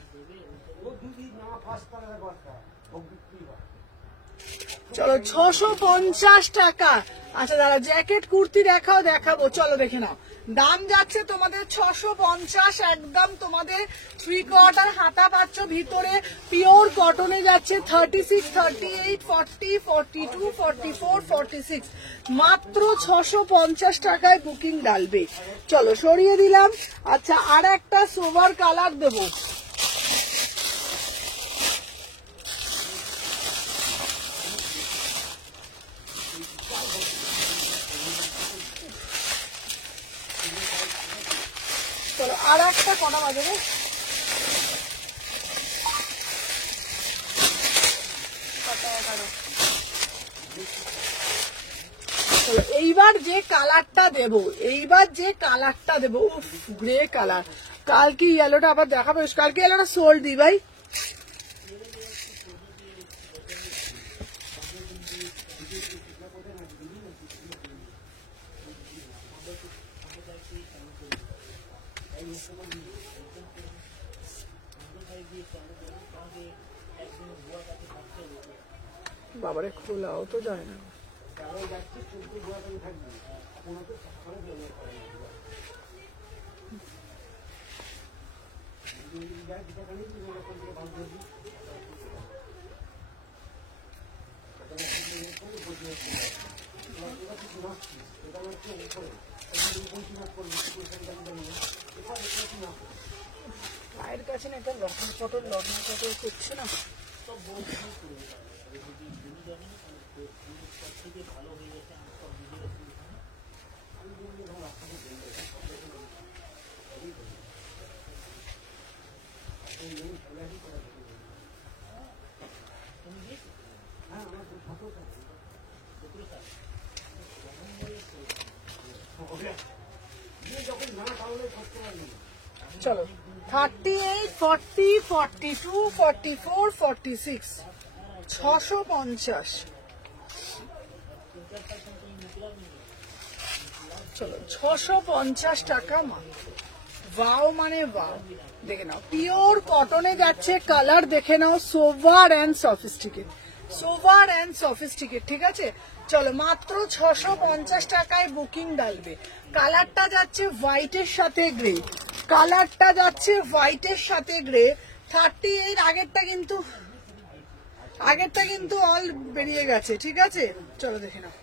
চলো 650 টাকা। আচ্ছা দাদা, জ্যাকেট কুর্তি দেখাবো। চলো দেখে নাও, দাম যাচ্ছে তোমাদের 650, একদম তোমাদের 3/4 হাতা পাচ্ছ, ভিতরে পিওর কটনে যাচ্ছে। 36, 38, 40, 42, 44, 46, মাত্র 650 টাকায় বুকিং ডালবে। চলো সরিয়ে দিলাম। আচ্ছা, আর একটা সোভার কালার দেবো। চলো আর একটা, কটা বাজে রে? চলো এইবার যে কালারটা দেবো, উফ, গ্রে কালার। কালকে ইয়েলোটা আবার দেখাবো, কালকে ইয়েলোটা সোল্ড দিই ভাই। বাবারে, খোলাও তো যায় না। পায়ের কাছে না একটা লগ্ন পটল করছে না। চলো 38, 40, 42, 44, 46, 650। চলো 650 টাকা মাত্র। ওয়াও মানে ওয়াও, দেখে নাও, পিওর কটনে যাচ্ছে। কালার দেখে নাও, সোভার অ্যান্ড সফিস্টিকেট। ঠিক আছে, চলো মাত্র 650 টাকায় বুকিং ডালবে। কালারটা যাচ্ছে হোয়াইটের সাথে গ্রে, 38। আগেরটা কিন্তু অল বেরিয়ে গেছে। ঠিক আছে, চলো দেখে নাও।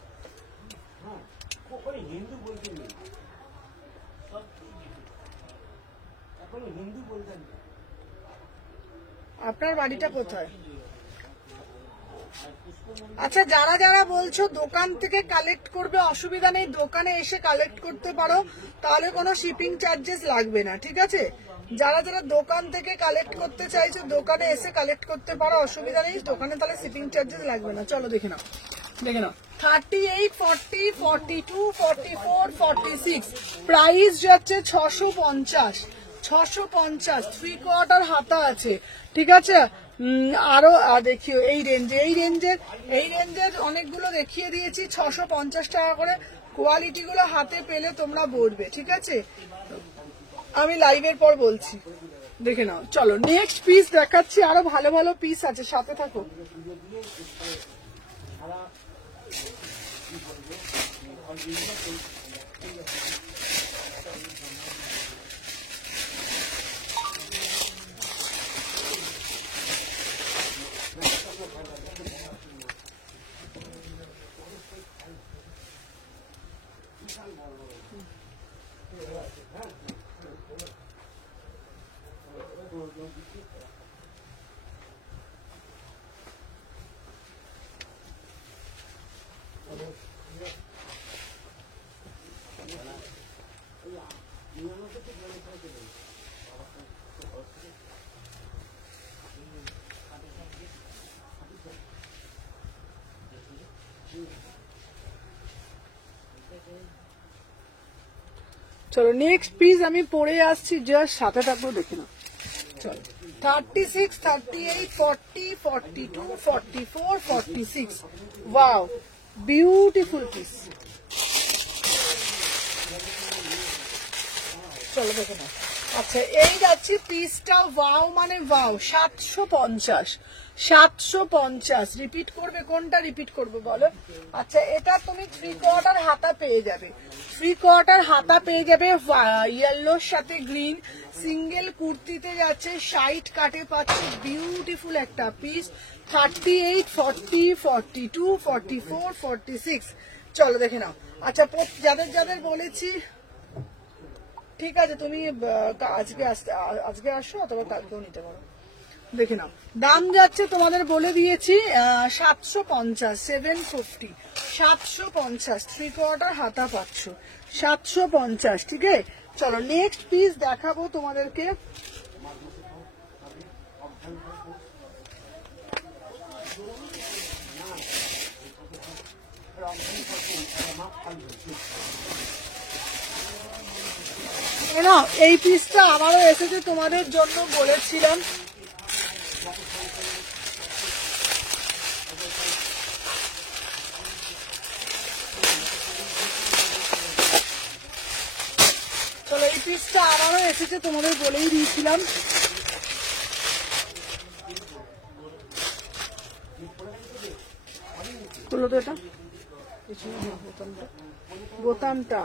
আপনার বাড়িটা কোথায়? আচ্ছা, যারা যারা বলছো দোকান থেকে কালেক্ট করবে, অসুবিধা নেই, দোকানে এসে কালেক্ট করতে পারো, তাহলে কোনো শিপিং চার্জেস লাগবে না। ঠিক আছে, যারা যারা দোকান থেকে কালেক্ট করতে চাইছো দোকানে এসে কালেক্ট করতে পারো, অসুবিধা নেই, দোকানে তাহলে শিপিং চার্জেস লাগবে না। চলো দেখে নাও, দেখে নাও 38, 40, 42, 44, 46 প্রাইস যাচ্ছে 650, 650 3/4 হাতা আছে, ঠিক আছে। আরো দেখিও এই রেঞ্জের অনেকগুলো দেখিয়ে দিয়েছি, 650 টাকা করে। কোয়ালিটি গুলো হাতে পেলে তোমরা বলবে, ঠিক আছে, আমি লাইভের পর বলছি। দেখে নাও, চলো নেক্সট পিস দেখাচ্ছি, আরো ভালো ভালো পিস আছে, সাথে থাকো। চলো নেক্সট পিস আমি পরে আসছি, জাস্ট সাথে থাকবো, দেখে নাও। চলো 36, 38, 40, 42, 44, 46 ওয়াও বিউটিফুল পিস। চলো দেখে নাও। আচ্ছা এই যাচ্ছি পিসটা, ওয়াও মানে ওয়াও, 750, 750 রিপিট করবে, কোনটা রিপিট করবে বলো? আচ্ছা এটা তুমি 3/4 হাতা পেয়ে যাবে, 3/4 হাতা পেয়ে যাবে, ইয়েলোর সাথে গ্রিন, সিঙ্গেল কুর্তিতে যাচ্ছে, 60 কাটে পাচ্ছে, বিউটিফুল একটা পিস। 38, 40, 42, 44, 46 চলো দেখে নাও। আচ্ছা যাদের বলেছি, ঠিক আছে তুমি আজকে আসো অথবা কালকেও নিতে পারো, দেখে নাও। দাম যাচ্ছে তোমাদের বলে দিয়েছি 750, 750, 750 3/4 হাতা পাচ্ছ, 750, ঠিক আছে। চলো নেক্সট পিস দেখাবো তোমাদেরকে। না এই পিসটা আমারও এসেছে, তোমাদের জন্য বলেছিলাম। চলো এই পিসটা আমারও এসেছে, তোমাদের বলেই দিয়েছিলাম। তুলো তো এটা বোতামটা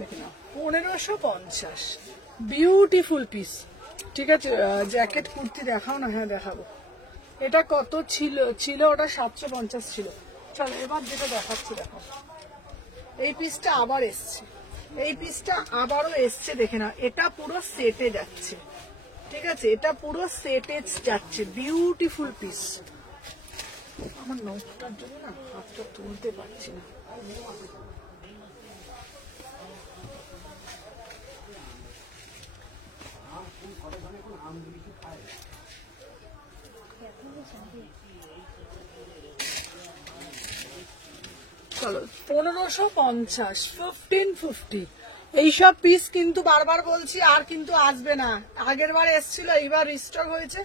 দেখে নাও 1550 বিউটিফুল পিস, ঠিক আছে। জ্যাকেট কুর্তি দেখাও না, হ্যাঁ দেখাবো। এটা কত ছিল ওটা 750 ছিল। চলো এবার যেটা দেখাচ্ছি দেখো, এই পিসটা আবার এসছে, এই পিসটা আবারও এসছে, দেখে না, এটা পুরো সেটে যাচ্ছে, ঠিক আছে, এটা পুরো সেটে যাচ্ছে, বিউটিফুল পিস। আমার নখটার জন্য না হাতটা তুলতে পারছি না। চলো 1550, 1550 এইসব পিস কিন্তু বারবার বলছি আর কিন্তু আসবে না, আগের বার এসছিল, এইবার রিস্টক হয়েছে,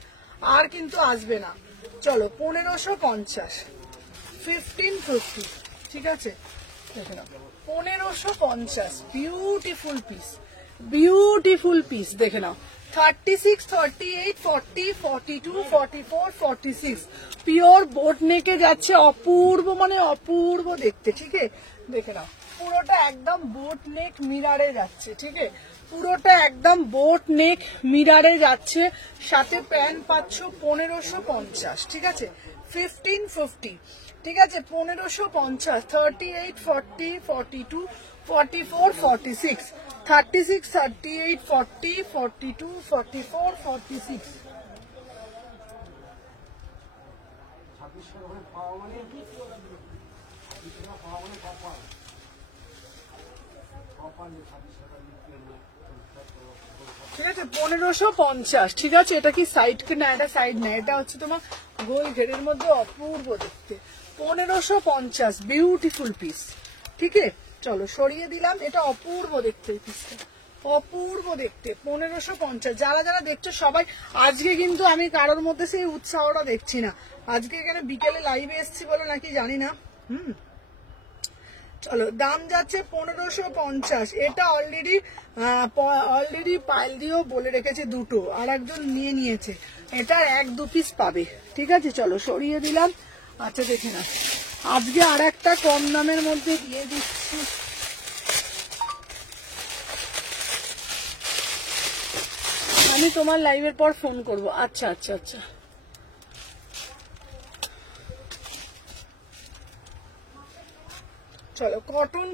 আর কিন্তু আসবে না। চলো 1550, 1550, ঠিক আছে, দেখে নাও 1550 বিউটিফুল পিস, বিউটিফুল পিস, দেখে নাও। 36, 38, 40, 42, 44, 46 পিওর বোট নেকে যাচ্ছে, অপূর্ব মানে অপূর্ব দেখতে, ঠিক আছে, দেখে নাও। পুরোটা একদম বোট নেক মিরারে যাচ্ছে, ঠিক আছে, পুরোটা একদম বোট নেক মিরারে যাচ্ছে, সাথে প্যান্ট পাচ্ছ 1550, ঠিক আছে, 1550, ঠিক আছে, 1550, 38, 40, 42, 44, 46, 36, 38, 40, 42, 44, 46. ঠিক আছে 1550, ঠিক আছে। এটা কি সাইড না? এটা সাইড না, এটা হচ্ছে তোমার গোল ঘেরের মধ্যে অপূর্ব দেখতে। 1550, বিউটিফুল পিস। ঠিক আছে, চলো সরিয়ে দিলাম। এটা অপূর্ব দেখতে পিসটা, অপূর্ব দেখতে। 1550। যারা যারা দেখছো সবাই, আজকে কিন্তু আমি কারোর মধ্যে সেই উৎসাহটা দেখছি না। আজকে এখানে বিকেলে লাইভে এসছি বলে নাকি জানি না। চলো, দাম যাচ্ছে 1550। এটা অলরেডি পাইল দিয়েও বলে রেখেছে দুটো, আর একজন নিয়ে নিয়েছে। এটার 1-2 পিস পাবে। ঠিক আছে, চলো সরিয়ে দিলাম। আচ্ছা দেখে না, আজকে আর একটা কম দামের মধ্যে দিয়ে দিচ্ছি। আমি তোমার লাইভের পর ফোন করব। আচ্ছা আচ্ছা আচ্ছা, চলো কটন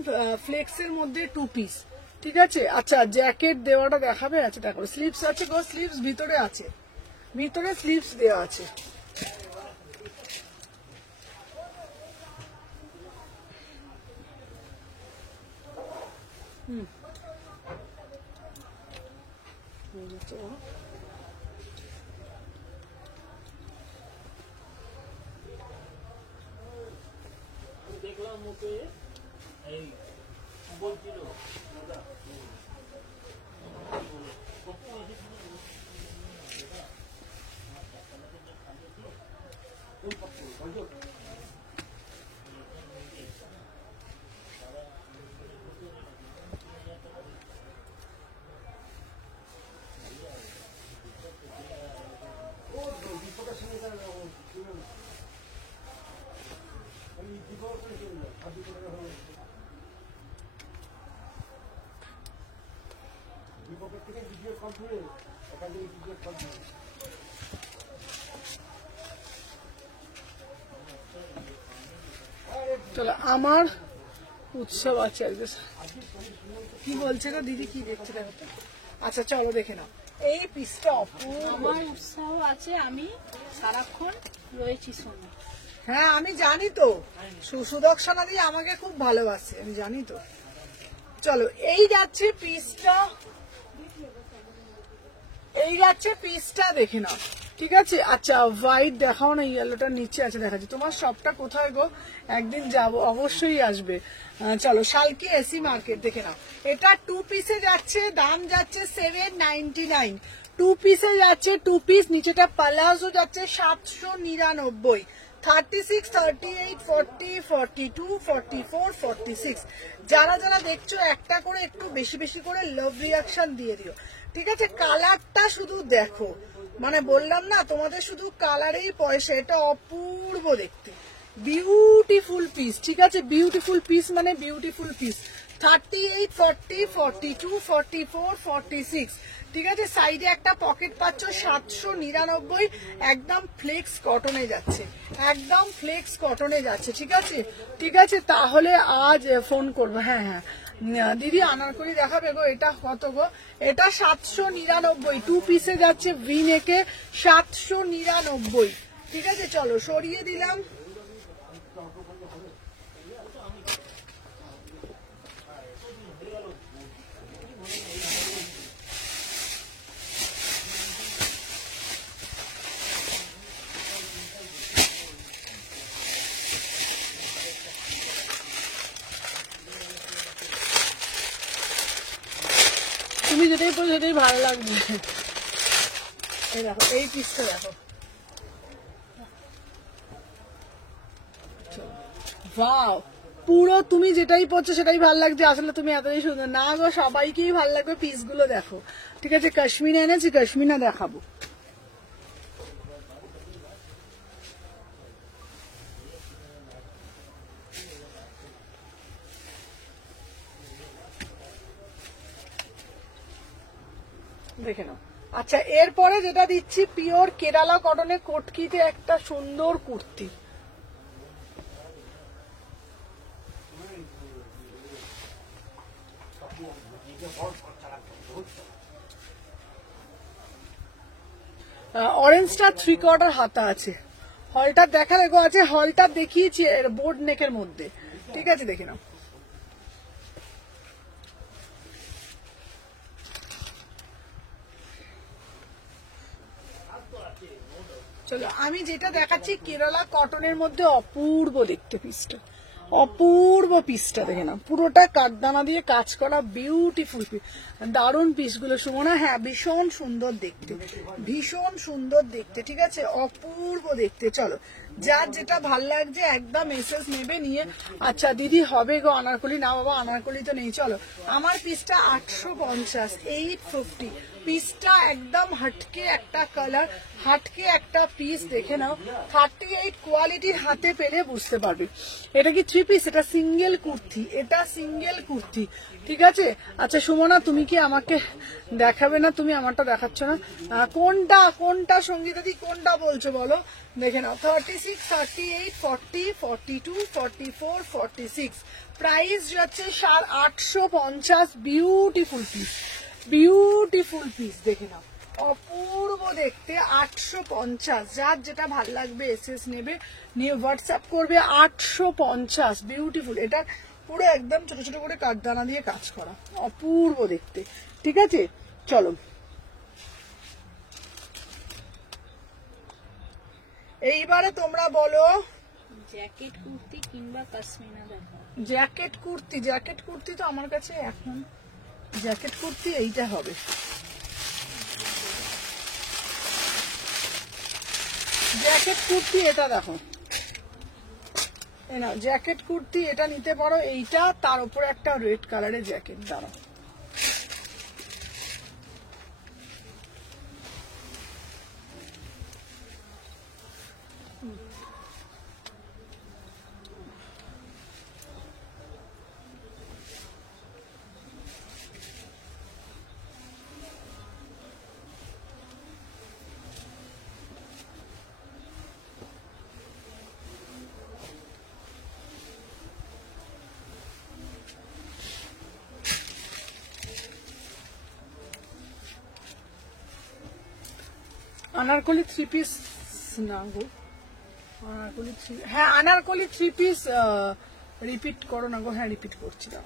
ফ্লেক্সের মধ্যে 2 পিস। ঠিক আছে, আচ্ছা জ্যাকেট দেওয়াটা দেখাবে? আচ্ছা দেখো, স্লিভস আছে গো, স্লিভস ভিতরে আছে, ভিতরে স্লিভস দেওয়া আছে। দেখলাম ওকে এই বলছিল চলো, আমার উৎসব আছে আজকে। কি বলছে গো দিদি, কি দেখছে দেখো তো। আচ্ছা চলো দেখে নাও, এই পিসটা অপূর্ব। আমার উৎসাহ আছে, আমি সারাক্ষণ রয়েছি সঙ্গে। হ্যাঁ আমি জানি তো, সুদর্শনা দিয়ে আমাকে খুব ভালোবাসে, আমি জানি তো। চলো, এই যাচ্ছে পিসটা, এই যাচ্ছে পিসটা, দেখে নাও। ঠিক আছে, আচ্ছা হোয়াইট দেখাও না, ইয়েলোটার নিচে আছে, দেখাচ্ছি। তোমার শপটা কোথায় গো? একদিন যাব, অবশ্যই আসবে। চলো, শালকি এসি মার্কেট, দেখে নাও। এটা 2 পিসে যাচ্ছে, দাম যাচ্ছে 799। 2 পিসে যাচ্ছে, 2 পিস। নিচেটা পালাজো যাচ্ছে 799। 36, 38, 40, 42, 44, 46। যারা যারা দেখছো একটা করে একটু বেশি বেশি করে লাভ রিয়াকশন দিয়ে দিও। ঠিক আছে, কালারটা শুধু দেখো, মানে বললাম না তোমাদের, শুধু কালারেই পয়সা। এটা অপূর্ব দেখতে, বিউটিফুল পিস। ঠিক আছে, বিউটিফুল পিস মানে বিউটিফুল পিস। 38, 40, 42, 44, 46। ঠিক আছে, সাইডে একটা পকেট পাচ্ছ, 799। একদম ফ্লেক্স কটনে যাচ্ছে, একদম ফ্লেক্স কটনে যাচ্ছে। ঠিক আছে, ঠিক আছে, তাহলে আজ ফোন করবো। হ্যাঁ হ্যাঁ দিদি, আনারকলি দেখাবে গো। এটা কত গো? এটা 799। 2 পিসে যাচ্ছে, ভি নেকে 799। ঠিক আছে, চলো সরিয়ে দিলাম। তুমি যেটাই পড়ো সেটাই ভালো লাগবে। এই দেখো, এই পিসটা দেখো, ওয়াও, পুরো তুমি যেটাই পড়ছো সেটাই ভালো লাগছে। আসলে তুমি এতই সুন্দর না গো, সবাইকেই ভালো লাগবে। পিসগুলো দেখো। ঠিক আছে, কাশ্মীরে এনেছি, কাশ্মীরা দেখাবো। দেখে নাও। আচ্ছা, এরপরে যেটা দিচ্ছি, পিওর কেরালা কটনে কটকিতে একটা সুন্দর কুর্তি। অরেঞ্জটা 3/4 হাতা আছে, হলটার দেখা দেখো আছে, হলটা দেখিয়েছি বোর্ড নেকের মধ্যে, ঠিক আছে দেখে নাও। চলো আমি যেটা দেখাচ্ছি কেরালা কটনের মধ্যে অপূর্ব দেখতে পিসটা, অপূর্ব পিসটা দেখে না, পুরোটা কাঠদানা দিয়ে কাজ করা বিউটিফুল পিস, দারুণ পিসগুলো সুমনা। হ্যাঁ ভীষণ সুন্দর দেখতে, ভীষণ সুন্দর দেখতে, ঠিক আছে অপূর্ব দেখতে। চলো যার যেটা ভাল লাগছে একদম মেসেজ নেবে নিয়ে। আচ্ছা দিদি হবে গো আনারকলি? না বাবা আনারকলি তো নেই। চলো আমার পিসটা 850, 850 পিসটা, একদম হাটকে একটা কালার, হাটকে একটা পিস দেখে নাও। 38 কোয়ালিটির হাতে পেলে বুঝতে পারবে। এটা কি 3 পিস? এটা সিঙ্গেল কুর্তি, এটা সিঙ্গেল কুর্তি, ঠিক আছে। আচ্ছা সুমনা তুমি কি আমাকে দেখাবে না? তুমি আমারটা দেখাচ্ছ না, কোনটা কোনটা সঙ্গীতা দি কোনটা বলছো বলো দেখে নাও। 36, 38, 40, 42, 44, 46 প্রাইস যাচ্ছে 850। বিউটিফুল পিস, বিউটিফুল পিস দেখে নাও, অপূর্ব দেখতে। 850, যার যেটা ভাল লাগবে এসএস নেবে নিয়ে হোয়াটসঅ্যাপ করবে। 850 বিউটিফুল, এটা পুরো একদম ছোট ছোট করে কাঠদানা দিয়ে কাজ করা, অপূর্ব দেখতে, ঠিক আছে। চলো এইবারে তোমরা বলো জ্যাকেট কুর্তি কিংবা কাশ্মীনা দেখো। জ্যাকেট কুর্তি, জ্যাকেট কুর্তি তো আমার কাছে এখন জ্যাকেট কুর্তি এইটা হবে। জ্যাকেট কুর্তি এটা দেখো, না জ্যাকেট কুর্তি এটা নিতে পারো, এইটা তার উপরে একটা রেড কালারের জ্যাকেট। দাঁড়াও আনারকলি 3 পিস না গো, আনারকলি 3, হ্যাঁ আনারকলি 3 পিস রিপিট করো না গো। হ্যাঁ রিপিট করছি দাও।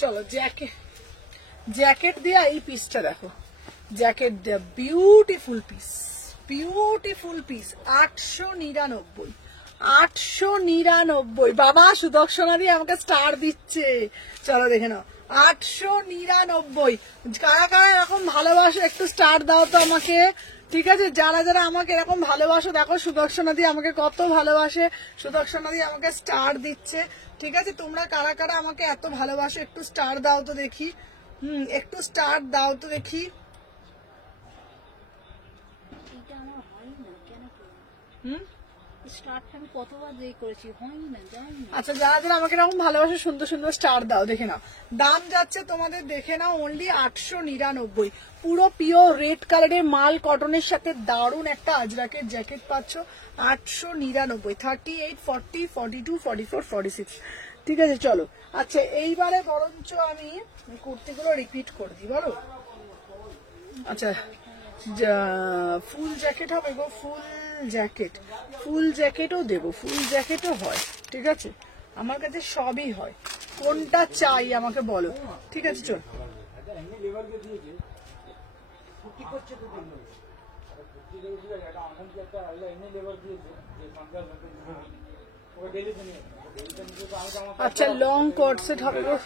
চলো জ্যাকেট, জ্যাকেট দিয়ে এই পিসটা দেখো, জ্যাকেট দেয়া বিউটিফুল পিস, বিউটিফুল পিস। 899, 899 বাবা। সুদর্শনা দিয়ে আমাকে স্টার দিচ্ছে, চলো দেখে নাও। 899, কারা কারা এরকম ভালোবাসো একটু স্টার দাও তো আমাকে, ঠিক আছে। যারা যারা আমাকে এরকম ভালোবাসো, দেখো সুদর্শনা দিয়ে আমাকে কত ভালোবাসে, সুদর্শনা দিয়ে আমাকে স্টার দিচ্ছে, ঠিক আছে। তোমরা কারা কারা আমাকে এত ভালোবাসো একটু স্টার দাও তো দেখি, একটু স্টার দাও তো দেখি। এটা আমার হয় না কেন কি? স্টার্টটা আমি কতবার দিয়ে করেছি, হয় না জানি না। আচ্ছা যারা যারা আমাকে এরকম ভালোবাসে সুন্দর সুন্দর স্টার দাও দেখে নাও। দাম যাচ্ছে তোমাদের দেখে নাও অনলি 899। পুরো পিওর রেড কালারের মাল কটনের সাথে দারুণ একটা আজরাকের জ্যাকেট পাচ্ছ 899। 38, 40, 42, 44, 46, ঠিক আছে চলো। আচ্ছা এইবারে বরঞ্চ আমি কুর্তিগুলো রিপিট করে দিই বলো। আচ্ছা ফুল জ্যাকেট হবে গো, ফুল জ্যাকেট, ফুল জ্যাকেটও দেবো, ফুল জ্যাকেটও হয়, ঠিক আছে। আমার কাছে সবই হয়, কোনটা চাই আমাকে বলো, ঠিক আছে চল। আচ্ছা লং কট সেট হবে গো,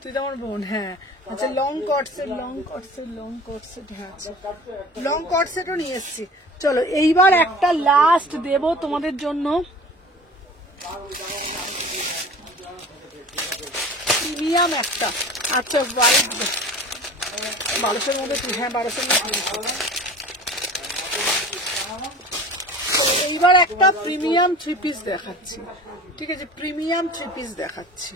তুই তো আমার বোন। হ্যাঁ আচ্ছা লং কট সেট, লং কট সেট, লং কট সেট, হ্যাঁ আচ্ছা লং কট সেটও নিয়ে এসছি। চলো এইবার একটা লাস্ট দেব তোমাদের জন্য, প্রিমিয়াম একটা। আচ্ছা হোয়াইট 1200-এর মধ্যে, হ্যাঁ 1200-এর মধ্যে। এইবার একটা প্রিমিয়াম 3 পিস দেখাচ্ছি, ঠিক আছে, প্রিমিয়াম 3 পিস দেখাচ্ছি।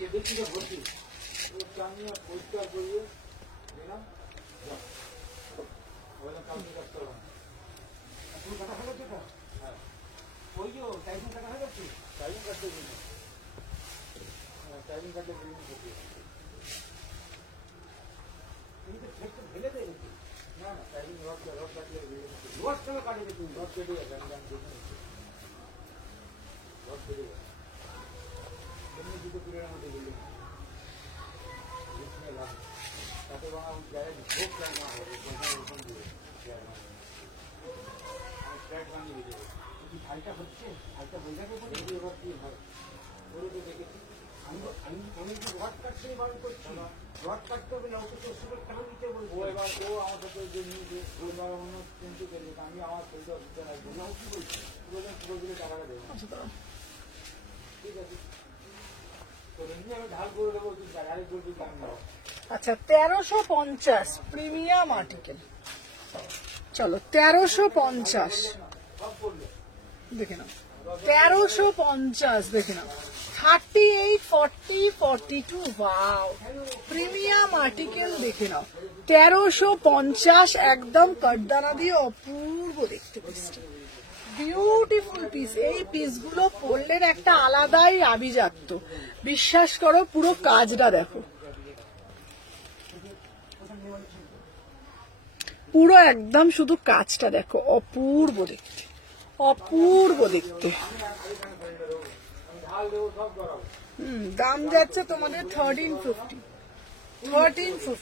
আচ্ছা 1350 প্রিমিয়াম আর্টিকেল। চলো 1350 দেখে নাও, 1350 দেখে নাও, 38, 40, 42, ওয়াও প্রিমিয়াম আর্টিকেল দেখে নাও, 1350 একদম কাঠদানা দিয়ে অপূর্ব দেখতে পিসটা, বিউটিফুল পিস। এই পিসগুলো পরলেন একটা আলাদাই আভিজাত্য, বিশ্বাস করো। পুরো কাজটা দেখো, পুরো একদম শুধু কাজটা দেখো, অপূর্ব দেখতে, অপূর্ব দেখতে। দাম যাচ্ছে তোমাদের 1350, 1350।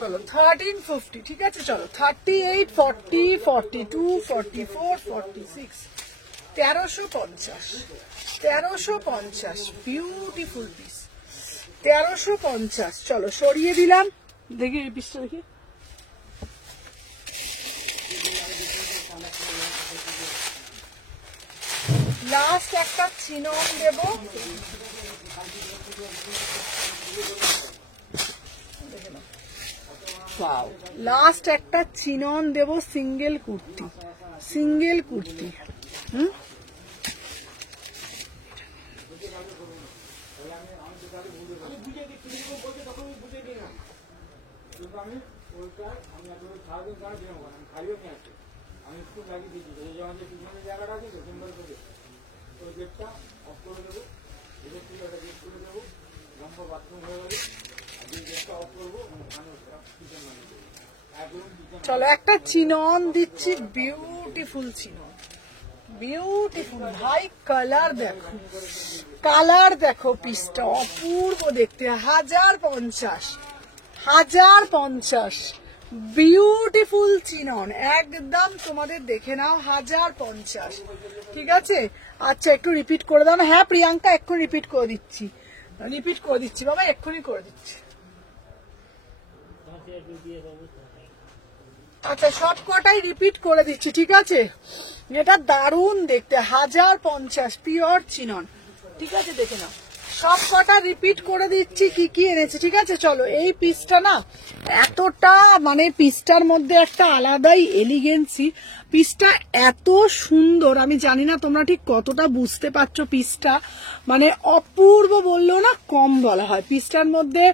চলো 1350, ঠিক আছে। চলো 38, 40, 42, 44, 46, 1350, 1350 বিউটিফুল পিস, 1350। চলো সরিয়ে দিলাম, দেখি এই পিসটা দেখি। লাস্ট একটা চিনন দেব, লাস্ট একটা চিনন দেব, সিঙ্গেল কুর্তি, সিঙ্গেল কুর্তি। চলো একটা চিনন দিচ্ছি, বিউটিফুল চিনন, বিউটিফুল ভাই। কালার দেখো, কালার দেখো, পিসটা অপূর্ব দেখতে। 1050, 1050 বিউটিফুল চিনন একদম তোমাদের দেখে নাও, 1050, ঠিক আছে। আচ্ছা একটু রিপিট করে দাও না। হ্যাঁ প্রিয়াঙ্কা এক্ষুনি রিপিট করে দিচ্ছি, রিপিট করে দিচ্ছি বাবা, এক্ষুনি করে দিচ্ছি। আচ্ছা সব কটাই রিপিট করে দিচ্ছি, ঠিক আছে। এটা দারুণ দেখতে, 1050 পিওর চিনন, ঠিক আছে। দেখে নাও সব কটা রিপিট করে দিচ্ছি কি কি এনেছে, ঠিক আছে। চলো এই পিসটা না এতটা মানে পিসটার মধ্যে একটা আলাদাই এলিগেন্সি, পিসটা এত সুন্দর, আমি জানি না তোমরা ঠিক কতটা বুঝতে পারছো। পিসটা মানে অপূর্ব বললেও না কম বলা হয়। পিসটার মধ্যে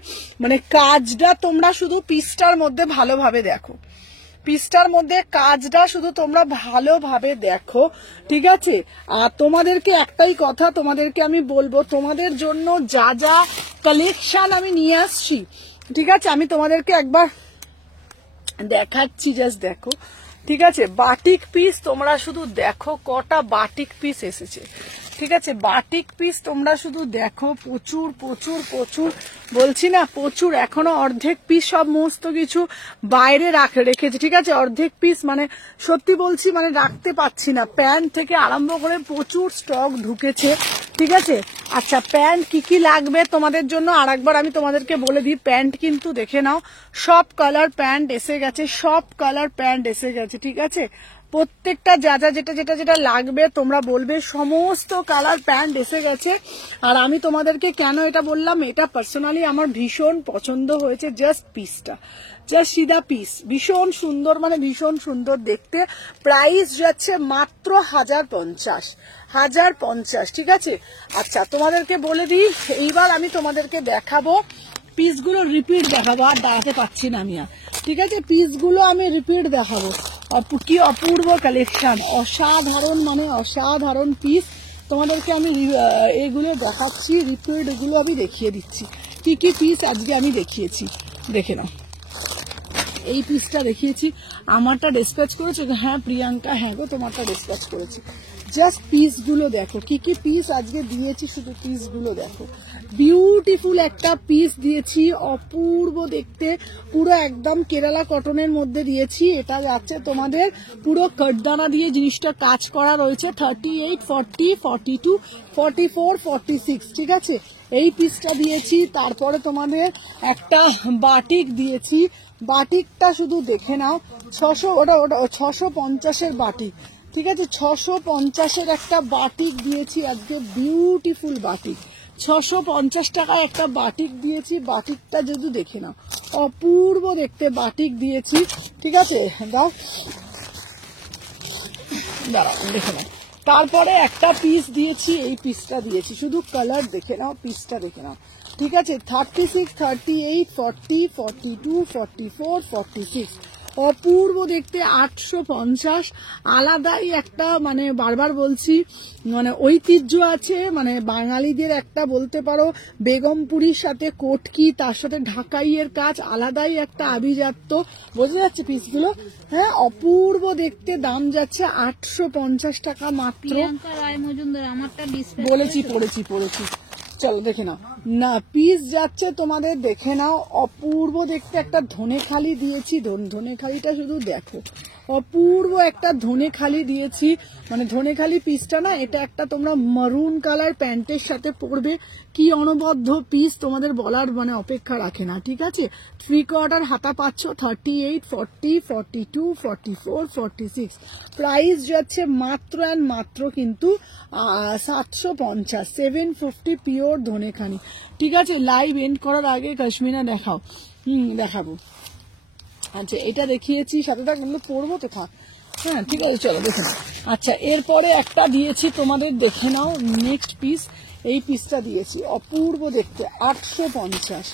মানে কাজটা তোমরা শুধু পিসটার মধ্যে ভালোভাবে দেখো, পিসটার মধ্যে কাজটা শুধু তোমরা ভালোভাবে দেখো, ঠিক আছে। আর তোমাদেরকে একটাই কথা তোমাদেরকে আমি বলবো, তোমাদের জন্য যা যা কালেকশন আমি নিয়ে আসছি, ঠিক আছে, আমি তোমাদেরকে একবার দেখাচ্ছি, জাস্ট দেখো, ঠিক আছে। বাটিক পিস তোমরা শুধু দেখো, কটা বাটিক পিস এসেছে, ঠিক আছে। বাটিক পিস তোমরা শুধু দেখো, প্রচুর প্রচুর প্রচুর বলছি না, প্রচুর। এখনো অর্ধেক পিস সব সমস্ত কিছু বাইরে রেখেছে, ঠিক আছে। অর্ধেক পিস মানে সত্যি বলছি মানে রাখতে পারছি না। প্যান্ট থেকে আরম্ভ করে প্রচুর স্টক ঢুকেছে, ঠিক আছে। আচ্ছা প্যান্ট কি কি লাগবে তোমাদের জন্য আরেকবার আমি তোমাদেরকে বলে দিই। প্যান্ট কিন্তু দেখে নাও, সব কালার প্যান্ট এসে গেছে, সব কালার প্যান্ট এসে গেছে, ঠিক আছে। প্রত্যেকটা যা যা যেটা যেটা যেটা লাগবে তোমরা বলবে, সমস্ত কালার প্যান্ট এসে গেছে। আর আমি তোমাদেরকে কেন এটা বললাম, এটা পার্সোনালি আমার ভীষণ পছন্দ হয়েছে। জাস্ট পিসটা, জাস্ট সিধা পিস, ভীষণ সুন্দর, মানে ভীষণ সুন্দর দেখতে। প্রাইস যাচ্ছে মাত্র 1050, 1050, ঠিক আছে। আচ্ছা তোমাদেরকে বলে দিই, এইবার আমি তোমাদেরকে দেখাবো পিসগুলো, রিপিট দেখাবো, আর দাঁড়াতে পারছি না আমি আর, ঠিক আছে। পিসগুলো আমি রিপিট দেখাবো। কি অপূর্ব কালেকশন, অসাধারণ মানে অসাধারণ পিস, তোমাদেরকে আমি এগুলো দেখাচ্ছি, রিপিট এগুলো আমি দেখিয়ে দিচ্ছি কি কি পিস আজকে আমি দেখিয়েছি। দেখে নাও, এই পিসটা দেখিয়েছি, আমারটা ডিসপ্যাচ করেছে। হ্যাঁ প্রিয়াঙ্কা, হ্যাঁ গো তোমারটা ডিসপ্যাচ করেছি। জাস্ট পিসগুলো দেখো কি কি পিস আজকে দিয়েছি, শুধু পিসগুলো দেখো। বিউটিফুল একটা পিস দিয়েছি, অপূর্ব দেখতে, পুরো একদম কেরালা কটনের মধ্যে দিয়েছি। এটা যাচ্ছে তোমাদের পুরো কাঠদানা দিয়ে জিনিসটা কাজ করা রয়েছে। 38, 40, 42, 44, 46, ঠিক আছে, এই পিসটা দিয়েছি। তারপরে তোমাদের একটা বাটিক দিয়েছি, বাটিকটা শুধু দেখে নাও, 600, ওটা 650-এর বাটিক, ঠিক আছে, 650-এর একটা বাটিক দিয়েছি আজকে, বিউটিফুল বাটিক, 650 টাকায় একটা বাটিক দিয়েছি। বাটিকটা যদি দেখে নাও, অপূর্ব দেখতে বাটিক দিয়েছি, ঠিক আছে। দাঁড়াও দেখে নাও, তারপরে একটা পিস দিয়েছি, এই পিসটা দিয়েছি, শুধু কালার দেখে নাও, পিসটা দেখে নাও, ঠিক আছে। 36, 38, 40, 42, 44, 46, অপূর্ব দেখতে, 850। আলাদাই একটা মানে বারবার বলছি মানে ঐতিহ্য আছে, মানে বাঙালিদের একটা বলতে পারো বেগমপুরীর সাথে কোটকি, তার সাথে ঢাকাইয়ের কাজ, আলাদাই একটা আভিজাত্য, বোঝা যাচ্ছে পিসগুলো। হ্যাঁ, অপূর্ব দেখতে, দাম যাচ্ছে 850 টাকা মাত্র। প্রিয়াঙ্কা রায় মজুমদার, আমারটা ডিসপ্লে পড়েছি। চলো দেখে নাও না, পিস যাচ্ছে তোমাদের, দেখে নাও, অপূর্ব দেখতে একটা ধনেখালি দিয়েছি। ধনেখালিটা শুধু দেখো, অপূর্ব একটা ধনেখালি দিয়েছি, মানে ধনেখালি পিসটা না, এটা একটা তোমরা মারুন কালার প্যান্টের সাথে পরবে, কি অনবদ্য পিস, তোমাদের বলার মানে অপেক্ষা রাখে না, ঠিক আছে। 3/4 হাতা পাচ্ছ, 38, 40, 42, 44, 46, প্রাইস যাচ্ছে মাত্র অ্যান্ড মাত্র কিন্তু 750, 750 পিওর ধনেখালি, ঠিক আছে। লাইভ এন্ড করার আগে কাশ্মীরা দেখাও, দেখাবো। আচ্ছা, এটা দেখিয়েছি, সাথে থাকলে পড়বো তো, থাক, হ্যাঁ ঠিক আছে, চলো দেখে নাও। আচ্ছা, এরপরে একটা দিয়েছি তোমাদের, দেখে নাও নেক্সট পিস, এই পিসটা দিয়েছি, অপূর্ব দেখতে, 850,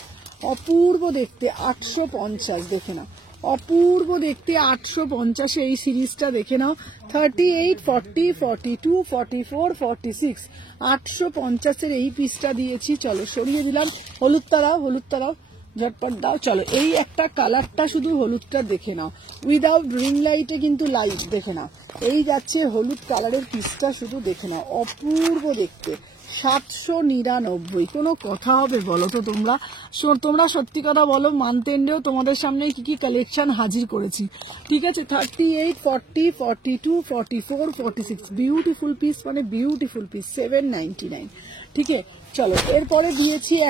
অপূর্ব দেখতে, 850, দেখে নাও, অপূর্ব দেখতে, 850 এই সিরিজটা দেখে নাও। 38, 40, 42, 44, 46, 850-এর এই পিসটা দিয়েছি। চলো সরিয়ে দিলাম, হলুদ তারাও ঝটপট দাও। চলো, এই একটা কালারটা শুধু হলুদটা দেখে নাও, উইদাউট রিং লাইটে কিন্তু লাইট, দেখে নাও, এই যাচ্ছে হলুদ কালারের পিসটা, শুধু দেখে নাও, অপূর্ব দেখতে, 799। কোনো কথা হবে বলো তো তোমরা? তোমরা সত্যি কথা বলো, মানতেন্ডেও তোমাদের সামনে কি কি কালেকশন হাজির করেছি, ঠিক আছে। 38, 40, 42, 44, 46, বিউটিফুল পিস, মানে বিউটিফুল পিস, 799, ঠিক আছে। চলো, এরপরে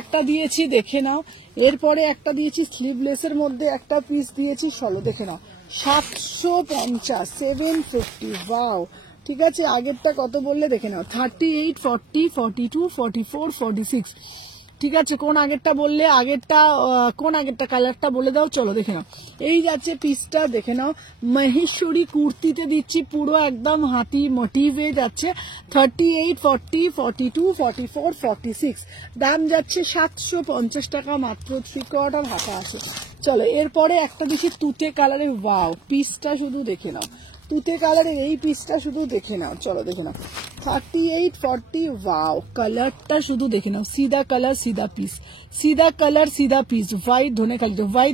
একটা দিয়েছি, দেখে নাও, এরপরে একটা দিয়েছি স্লিভলেসের মধ্যে একটা পিস দিয়েছি, চলো দেখে নাও, 750, 750, ওয়াও, ঠিক আছে। আগেরটা কত বললে দেখে নাও, 38, 40, 42, 44, 46, ঠিক আছে। কোন আগেরটা বললে, কোন আগেরটা কালারটা বলে দাও, চলো দেখে নাও। এই যাচ্ছে পিসটা, দেখে নাও, মহেশ্বরী কুর্তিতে দিচ্ছি, পুরো একদম হাতি মোটিভে যাচ্ছে। 38, 40, 42, 44, 46, দাম যাচ্ছে 750 টাকা মাত্র, 3/4 হাতা আছে। চলো, এরপরে একটা দিচ্ছি তুতে কালারে, ওয়াও, পিসটা শুধু দেখে নাও, তুতে কালারের এই পিসটা শুধু দেখে নাও, চলো দেখে নাও। 38, 40, ওয়াও, কালারটা শুধু দেখে নাও, সিধা কালার সিধা পিস, সিধা কালার সিধা পিস, হোয়াইট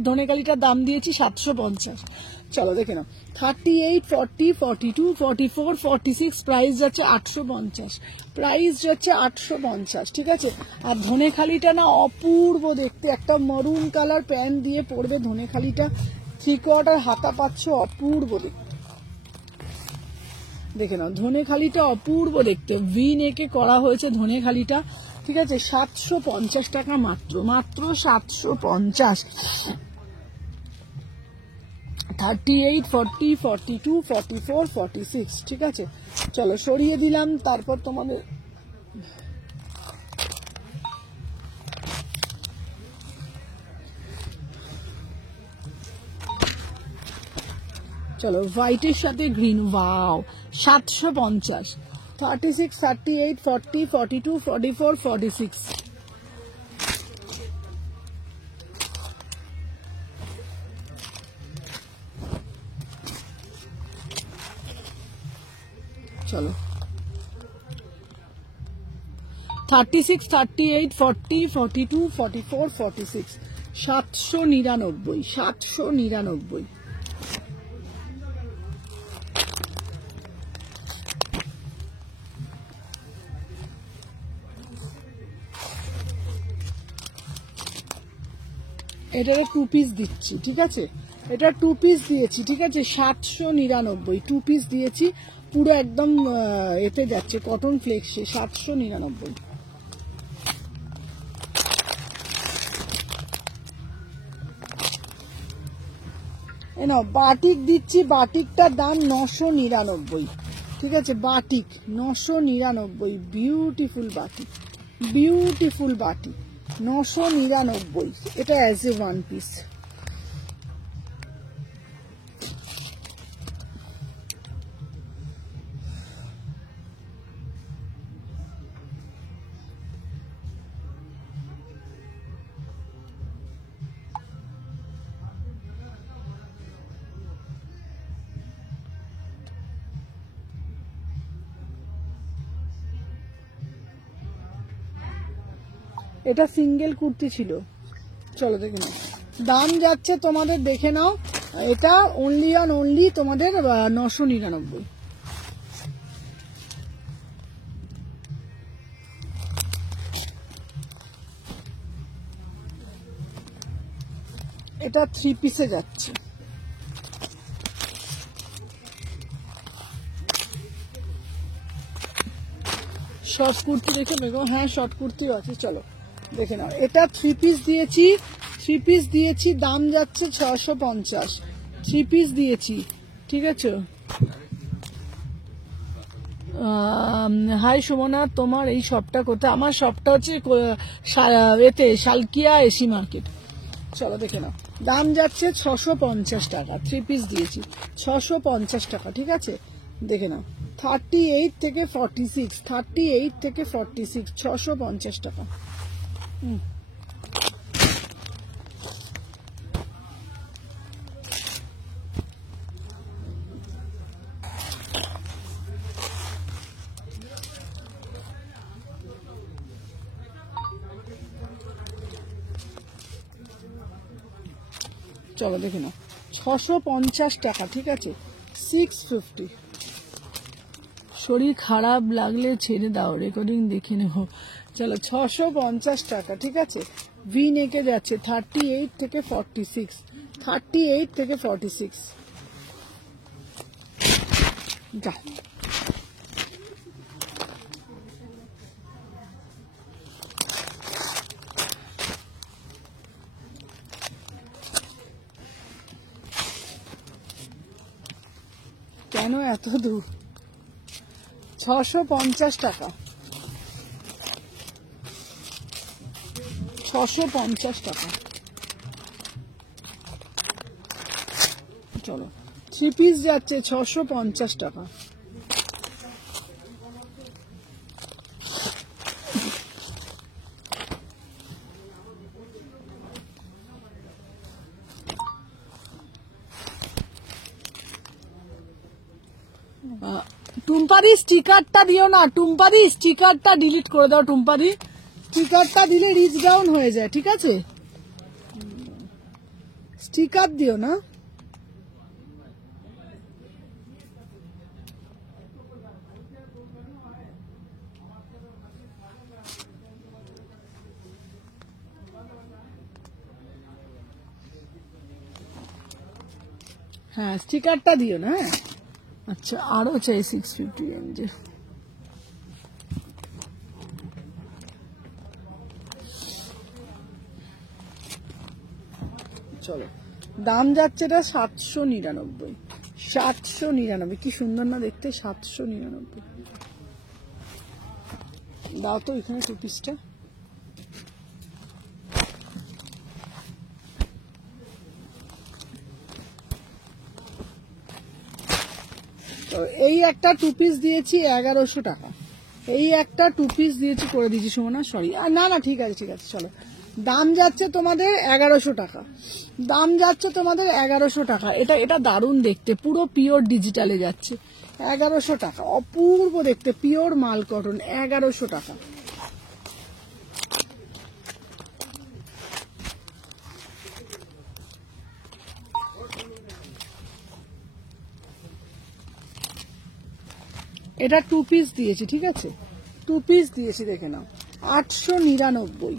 ধনেকালিটার দাম দিয়েছি 750। চলো দেখে নাও, 38, 40, 42, 44, 46, প্রাইস যাচ্ছে 850, ঠিক আছে। আর ধনেখালিটা না অপূর্ব দেখতে, একটা মরুন কালার প্যান্ট দিয়ে পরবে ধনেখালিটা, 3/4 হাতা পাচ্ছ, অপূর্ব দেখতে, দেখে নাও, ধনেখালিটা অপূর্ব দেখতে, ভি নেকে করা হয়েছে ধনেখালিটা, ঠিক আছে। 750 টাকা মাত্র 750। 38, 40, 42, 44, 46, ঠিক আছে। চলো সরিয়ে দিলাম, তারপর তোমাদের চলো, হোয়াইটের সাথে গ্রিন, ওয়াও, 750। 36, 38, 40, 42, 44, 46, চলো 36, 38, 40, 42, 44, 46, 799, 799। এটা 2 পিস দিচ্ছি, ঠিক আছে, এটা 2 পিস দিয়েছি, ঠিক আছে, 799, 2 পিস দিয়েছি, পুরো একদম এতে যাচ্ছে কটন ফ্লেক্সে, 799। না বাটিক দিচ্ছি, বাটিকটার দাম 999, ঠিক আছে, batik 999, beautiful batik, beautiful batik 999, এটা অ্যাজ এ 1 পিস। এটা সিঙ্গেল কুর্তি ছিল, চলো দেখে নাও, দাম যাচ্ছে তোমাদের, দেখে নাও, এটা অনলি অন অনলি তোমাদের 999। এটা 3 পিসে যাচ্ছে। শর্ট কুর্তি দেখে দেখো, হ্যাঁ শর্ট কুর্তিও আছে, চলো দেখে নাও। এটা 3 পিস দিয়েছি, 3 পিস দিয়েছি, দাম যাচ্ছে 650, 3 পিস দিয়েছি, ঠিক আছে। হাই সুমনা, তোমার এই শপটা কোথায়? আমার শপটা হচ্ছে এতে শালকিয়া এসি মার্কেট। চলো দেখে নাও, দাম যাচ্ছে 650 টাকা, 3 পিস দিয়েছি 650 টাকা, ঠিক আছে, দেখে নাও। 38 থেকে 46, 38 থেকে 46, 650 টাকা। চলো দেখে নাও, 650 টাকা, ঠিক আছে, 650। শরীর খারাপ লাগলে ছেড়ে দাও, রেকর্ডিং দেখে নেব। চলো 650 টাকা, ঠিক আছে, ভি নেকে যাচ্ছে 38 থেকে 46, 38 থেকে 46। যা কেন এত দূর? 650 টাকা, 650 টাকা। চলো 3 পিস যাচ্ছে 650 টাকা। টুম্পারি স্টিকারটা দিও না, টুম্পারি স্টিকারটা ডিলিট করে দাও, টুম্পারি স্টিকারটা দিলে রিচ ডাউন হয়ে যায়, ঠিক আছে, স্টিকার দিও না। হ্যাঁ স্টিকারটা দিও না। হ্যাঁ আচ্ছা, আরো চাই 650 রেঞ্জের। চলো দাম যাচ্ছে এটা 799, 799, কি সুন্দর না দেখতে, 799। দাও তো এখানে 2 পিসটা। এই একটা 2 পিস দিয়েছি 1100 টাকা, এই একটা 2 পিস দিয়েছি, করে দিয়েছি সুমনা, সরি, না না ঠিক আছে ঠিক আছে। চলো দাম যাচ্ছে তোমাদের 1100 টাকা, দাম যাচ্ছে তোমাদের 1100 টাকা। এটা এটা দারুণ দেখতে, পুরো পিওর ডিজিটালে যাচ্ছে, 1100 টাকা, অপূর্ব দেখতে, পিওর মাল কটন, 1100 টাকা, এটা 2 পিস দিয়েছি, ঠিক আছে, 2 পিস দিয়েছি, দেখে নাও 899,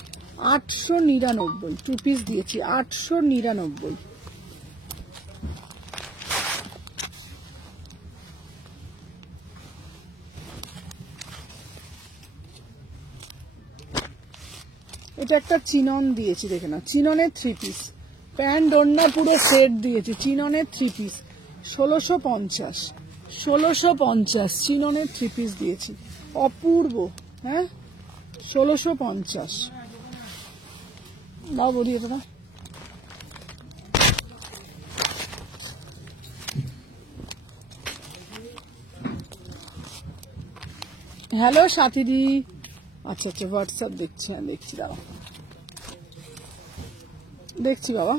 899 2 পিস দিয়েছি 899। এটা একটা চিনন দিয়েছি, দেখে নাও, চিননের 3 পিস, প্যান্ট ওড়না পুরো সেট দিয়েছি, চিননের 3 পিস 1650, 1650 চিননের 3 পিস দিয়েছি, অপূর্ব। হ্যাঁ 1650 দাও বলি এটা না। হ্যালো সাথীদি, আচ্ছা আচ্ছা হোয়াটসঅ্যাপ দেখছি, হ্যাঁ দেখছি, দাঁড়াও দেখছি বাবা।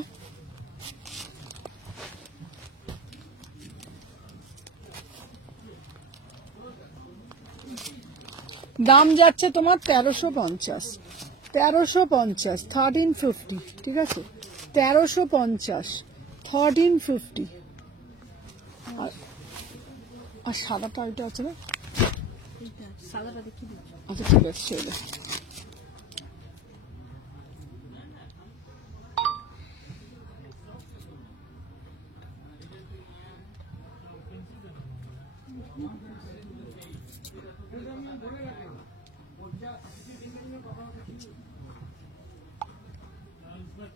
দাম যাচ্ছে তোমার 1350, 1350 1350, ঠিক আছে 1350 1350। আর সাদাটা ওইটা আছে না, সাদাটা দেখি দিচ্ছি। আচ্ছা ঠিক আছে চলে।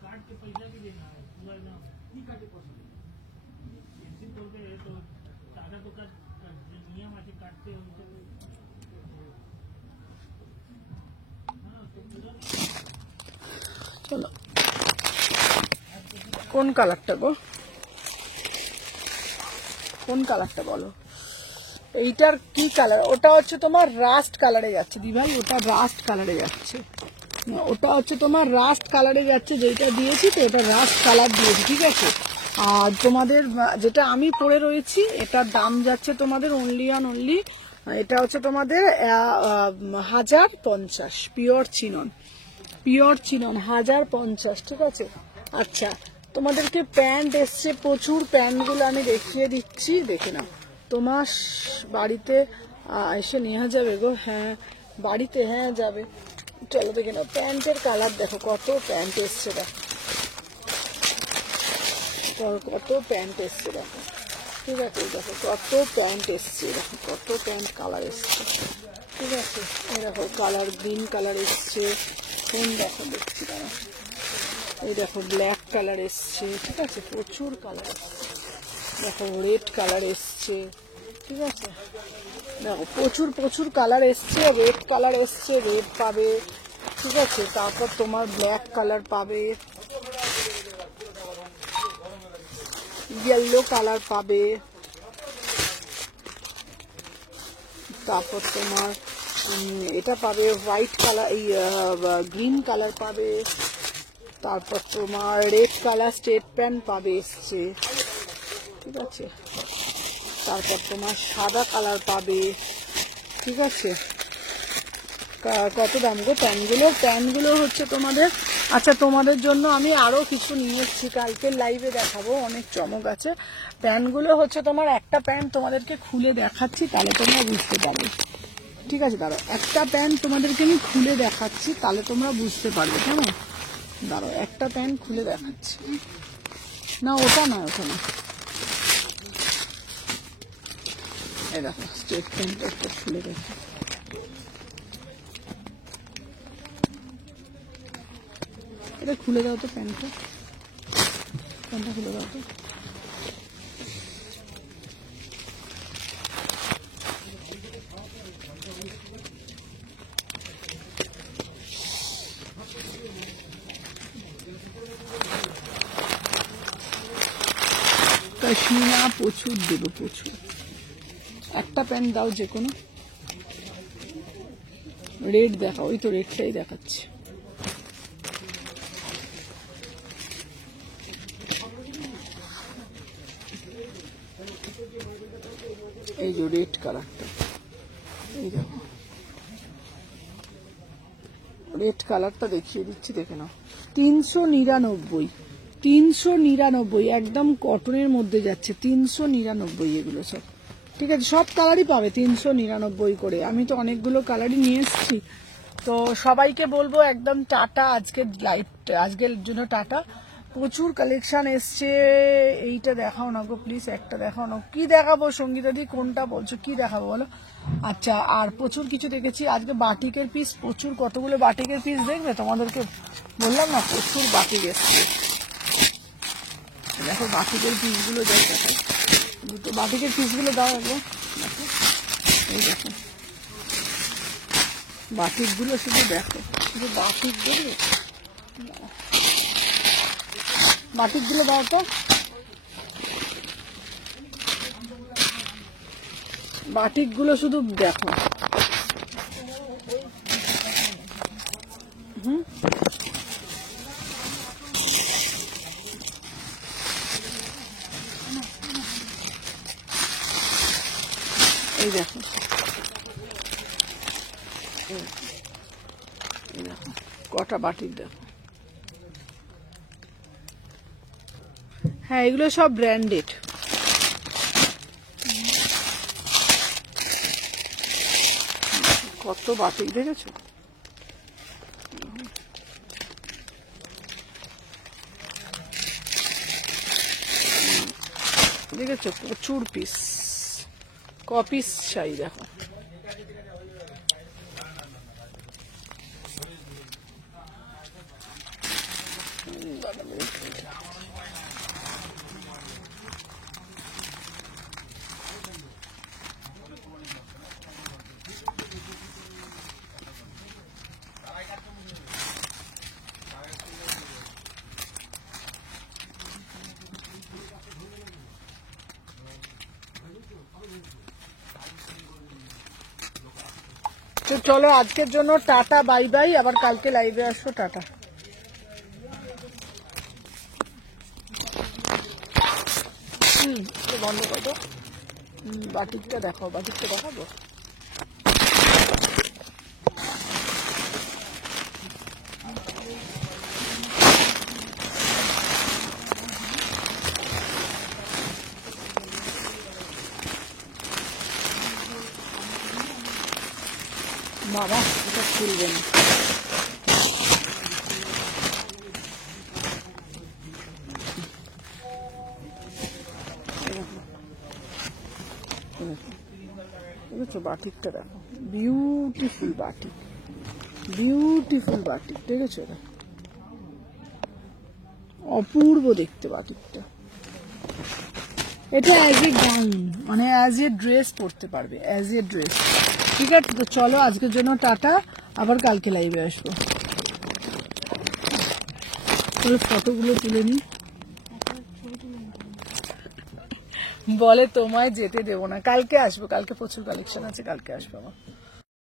काट के पैसा भी देना है पूरा ना नहीं काटे पैसा ऐसे बोलते हैं तो दादा तो का नियम आके काटते हैं उनसे চলো কোন কালারটা গো, কোন কালারটা বলো, এইটার কি কালার? ওটা হচ্ছে তোমার রাস্ট কালারে যাচ্ছে দিভাই, ওটা রাস্ট কালারে যাচ্ছে, ওটা হচ্ছে তোমার রাস্ট কালারে যাচ্ছে, যেটা দিয়েছি তো ওটা রাস্ট কালার দিয়েছি, ঠিক আছে। আর তোমাদের যেটা আমি পরে রয়েছি এটার দাম যাচ্ছে তোমাদের অনলি অন অনলি, এটা হচ্ছে তোমাদের 1050 পিওর চিনন, পিওর চিনন 1050, ঠিক আছে। আচ্ছা তোমাদেরকে প্যান্ট এসছে প্রচুর, প্যান্টগুলো আমি দেখিয়ে দিচ্ছি, দেখে নাও, তোমার বাড়িতে এসে নেওয়া যাবে গো, হ্যাঁ বাড়িতে, হ্যাঁ যাবে, চলো দেখে নাও। প্যান্টের কালার দেখো, কত প্যান্ট এসছে দেখো, কত প্যান্ট এসছে দেখো, ঠিক আছে, দেখো কত প্যান্ট এসছে, দেখো কত প্যান্ট কালার এসছে, ঠিক আছে। এই দেখো কালার গ্রিন কালার এসছে, কোন দেখো দেখছি দাঁড়া, এই দেখো ব্ল্যাক কালার এসছে, ঠিক আছে, প্রচুর কালার এসছে, দেখো রেড কালার এসছে, ঠিক আছে, দেখো প্রচুর প্রচুর কালার এসছে, রেড কালার এসছে, রেড পাবে, ঠিক আছে, তারপর তোমার ব্ল্যাক কালার পাবে, ইয়েলো কালার পাবে, তারপর তোমার এটা পাবে হোয়াইট কালার, এই গ্রিন কালার পাবে, তারপর তোমার রেড কালার স্ট্রেট প্যান্ট পাবে এসছে, ঠিক আছে, তারপর তোমার সাদা কালার পাবে, ঠিক আছে। কত দাম গো প্যান্টগুলো? প্যান্টগুলো হচ্ছে তোমাদের, আচ্ছা তোমাদের জন্য আমি আরো কিছু নিয়ে এসেছি, কালকে লাইভে দেখাবো, অনেক চমক আছে। প্যান্টগুলো হচ্ছে তোমার, একটা প্যান্ট তোমাদেরকে খুলে দেখাচ্ছি তাহলে তোমরা বুঝতে পারবে, ঠিক আছে, দাঁড়াও একটা প্যান্ট তোমাদেরকে আমি খুলে দেখাচ্ছি তাহলে তোমরা বুঝতে পারবে, কেমন, দাঁড়াও একটা প্যান্ট খুলে দেখাচ্ছি, না ওটা না, ওটা না, এই দেখো স্ট্রেট প্যান্টটা একটা খুলে দেখো, এটা খুলে দাও তো, প্যান্টটা প্যান্টটা খুলে দাও তো, কাশ্মীরা প্রচুর দেবো, প্রচুর, একটা প্যান্ট দাও যে কোনো, রেড দেখাও, ওই তো রেডটাই দেখাচ্ছে, এই যে রেড কালারটা, এই দেখো রেড কালারটা দেখিয়ে দিচ্ছি, দেখে নাও, 399, 399 একদম কটনের মধ্যে যাচ্ছে, 399 এগুলো সব, ঠিক আছে, সব কালারই পাবে 399 করে। আমি তো অনেকগুলো কালারই নিয়ে এসেছি। তো সবাইকে বলবো একদম টাটা, আজকের জন্য টাটা। প্রচুর কালেকশন এসছে। এইটা দেখাও না গো প্লিজ, একটা দেখাও না। কি দেখাবো সঙ্গীতা দি, কোনটা বলছো, কি দেখাবো বলো? আচ্ছা, আর প্রচুর কিছু দেখেছি আজকে। বাটিকের পিস প্রচুর, কতগুলো বাটিকের পিস দেখবে, তোমাদেরকে বললাম না প্রচুর বাটিক এসছে। দেখো বাটিকের পিসগুলো দেখো, দুটো বাটিকের পিসগুলো দাও একবার। দেখো এই দেখো বাটিকগুলো, শুধু দেখো, শুধু বাটিক দেখবে, বাটিকগুলো দাও তো। বাটিকগুলো শুধু দেখো। এই দেখো, এই দেখো কটা বাটিক দেখো। হ্যাঁ, এগুলো সব ব্র্যান্ডেড। কত বাটিক দেখেছো? দেখেছো প্রচুর পিস, কপিস চাই দেখো। তো চলো আজকের জন্য টাটা, বাই বাই, আবার কালকে লাইভে আসো, টাটা। বন্ধ করো, বাটিকটা দেখাও, বাটিকটা দেখাবো। বাবা এটা খুলবে না। দেখেছো বাটিকটা দেখো, বিউটিফুল বাটিক, বিউটিফুল বাটিক, দেখেছো? অপূর্ব দেখতে বাটিকটা। এটা অ্যাজ এ গাউন, মানে অ্যাজ এ ড্রেস পরতে পারবে, অ্যাজ এ ড্রেস। ঠিক আছে, তো চলো আজকের জন্য টাটা, আবার কালকে লাইভে আসবো। ফটোগুলো তুলে নি, বলে তোমায় যেতে দেবো না, কালকে আসবো, কালকে প্রচুর কালেকশন আছে, কালকে আসবো আমার।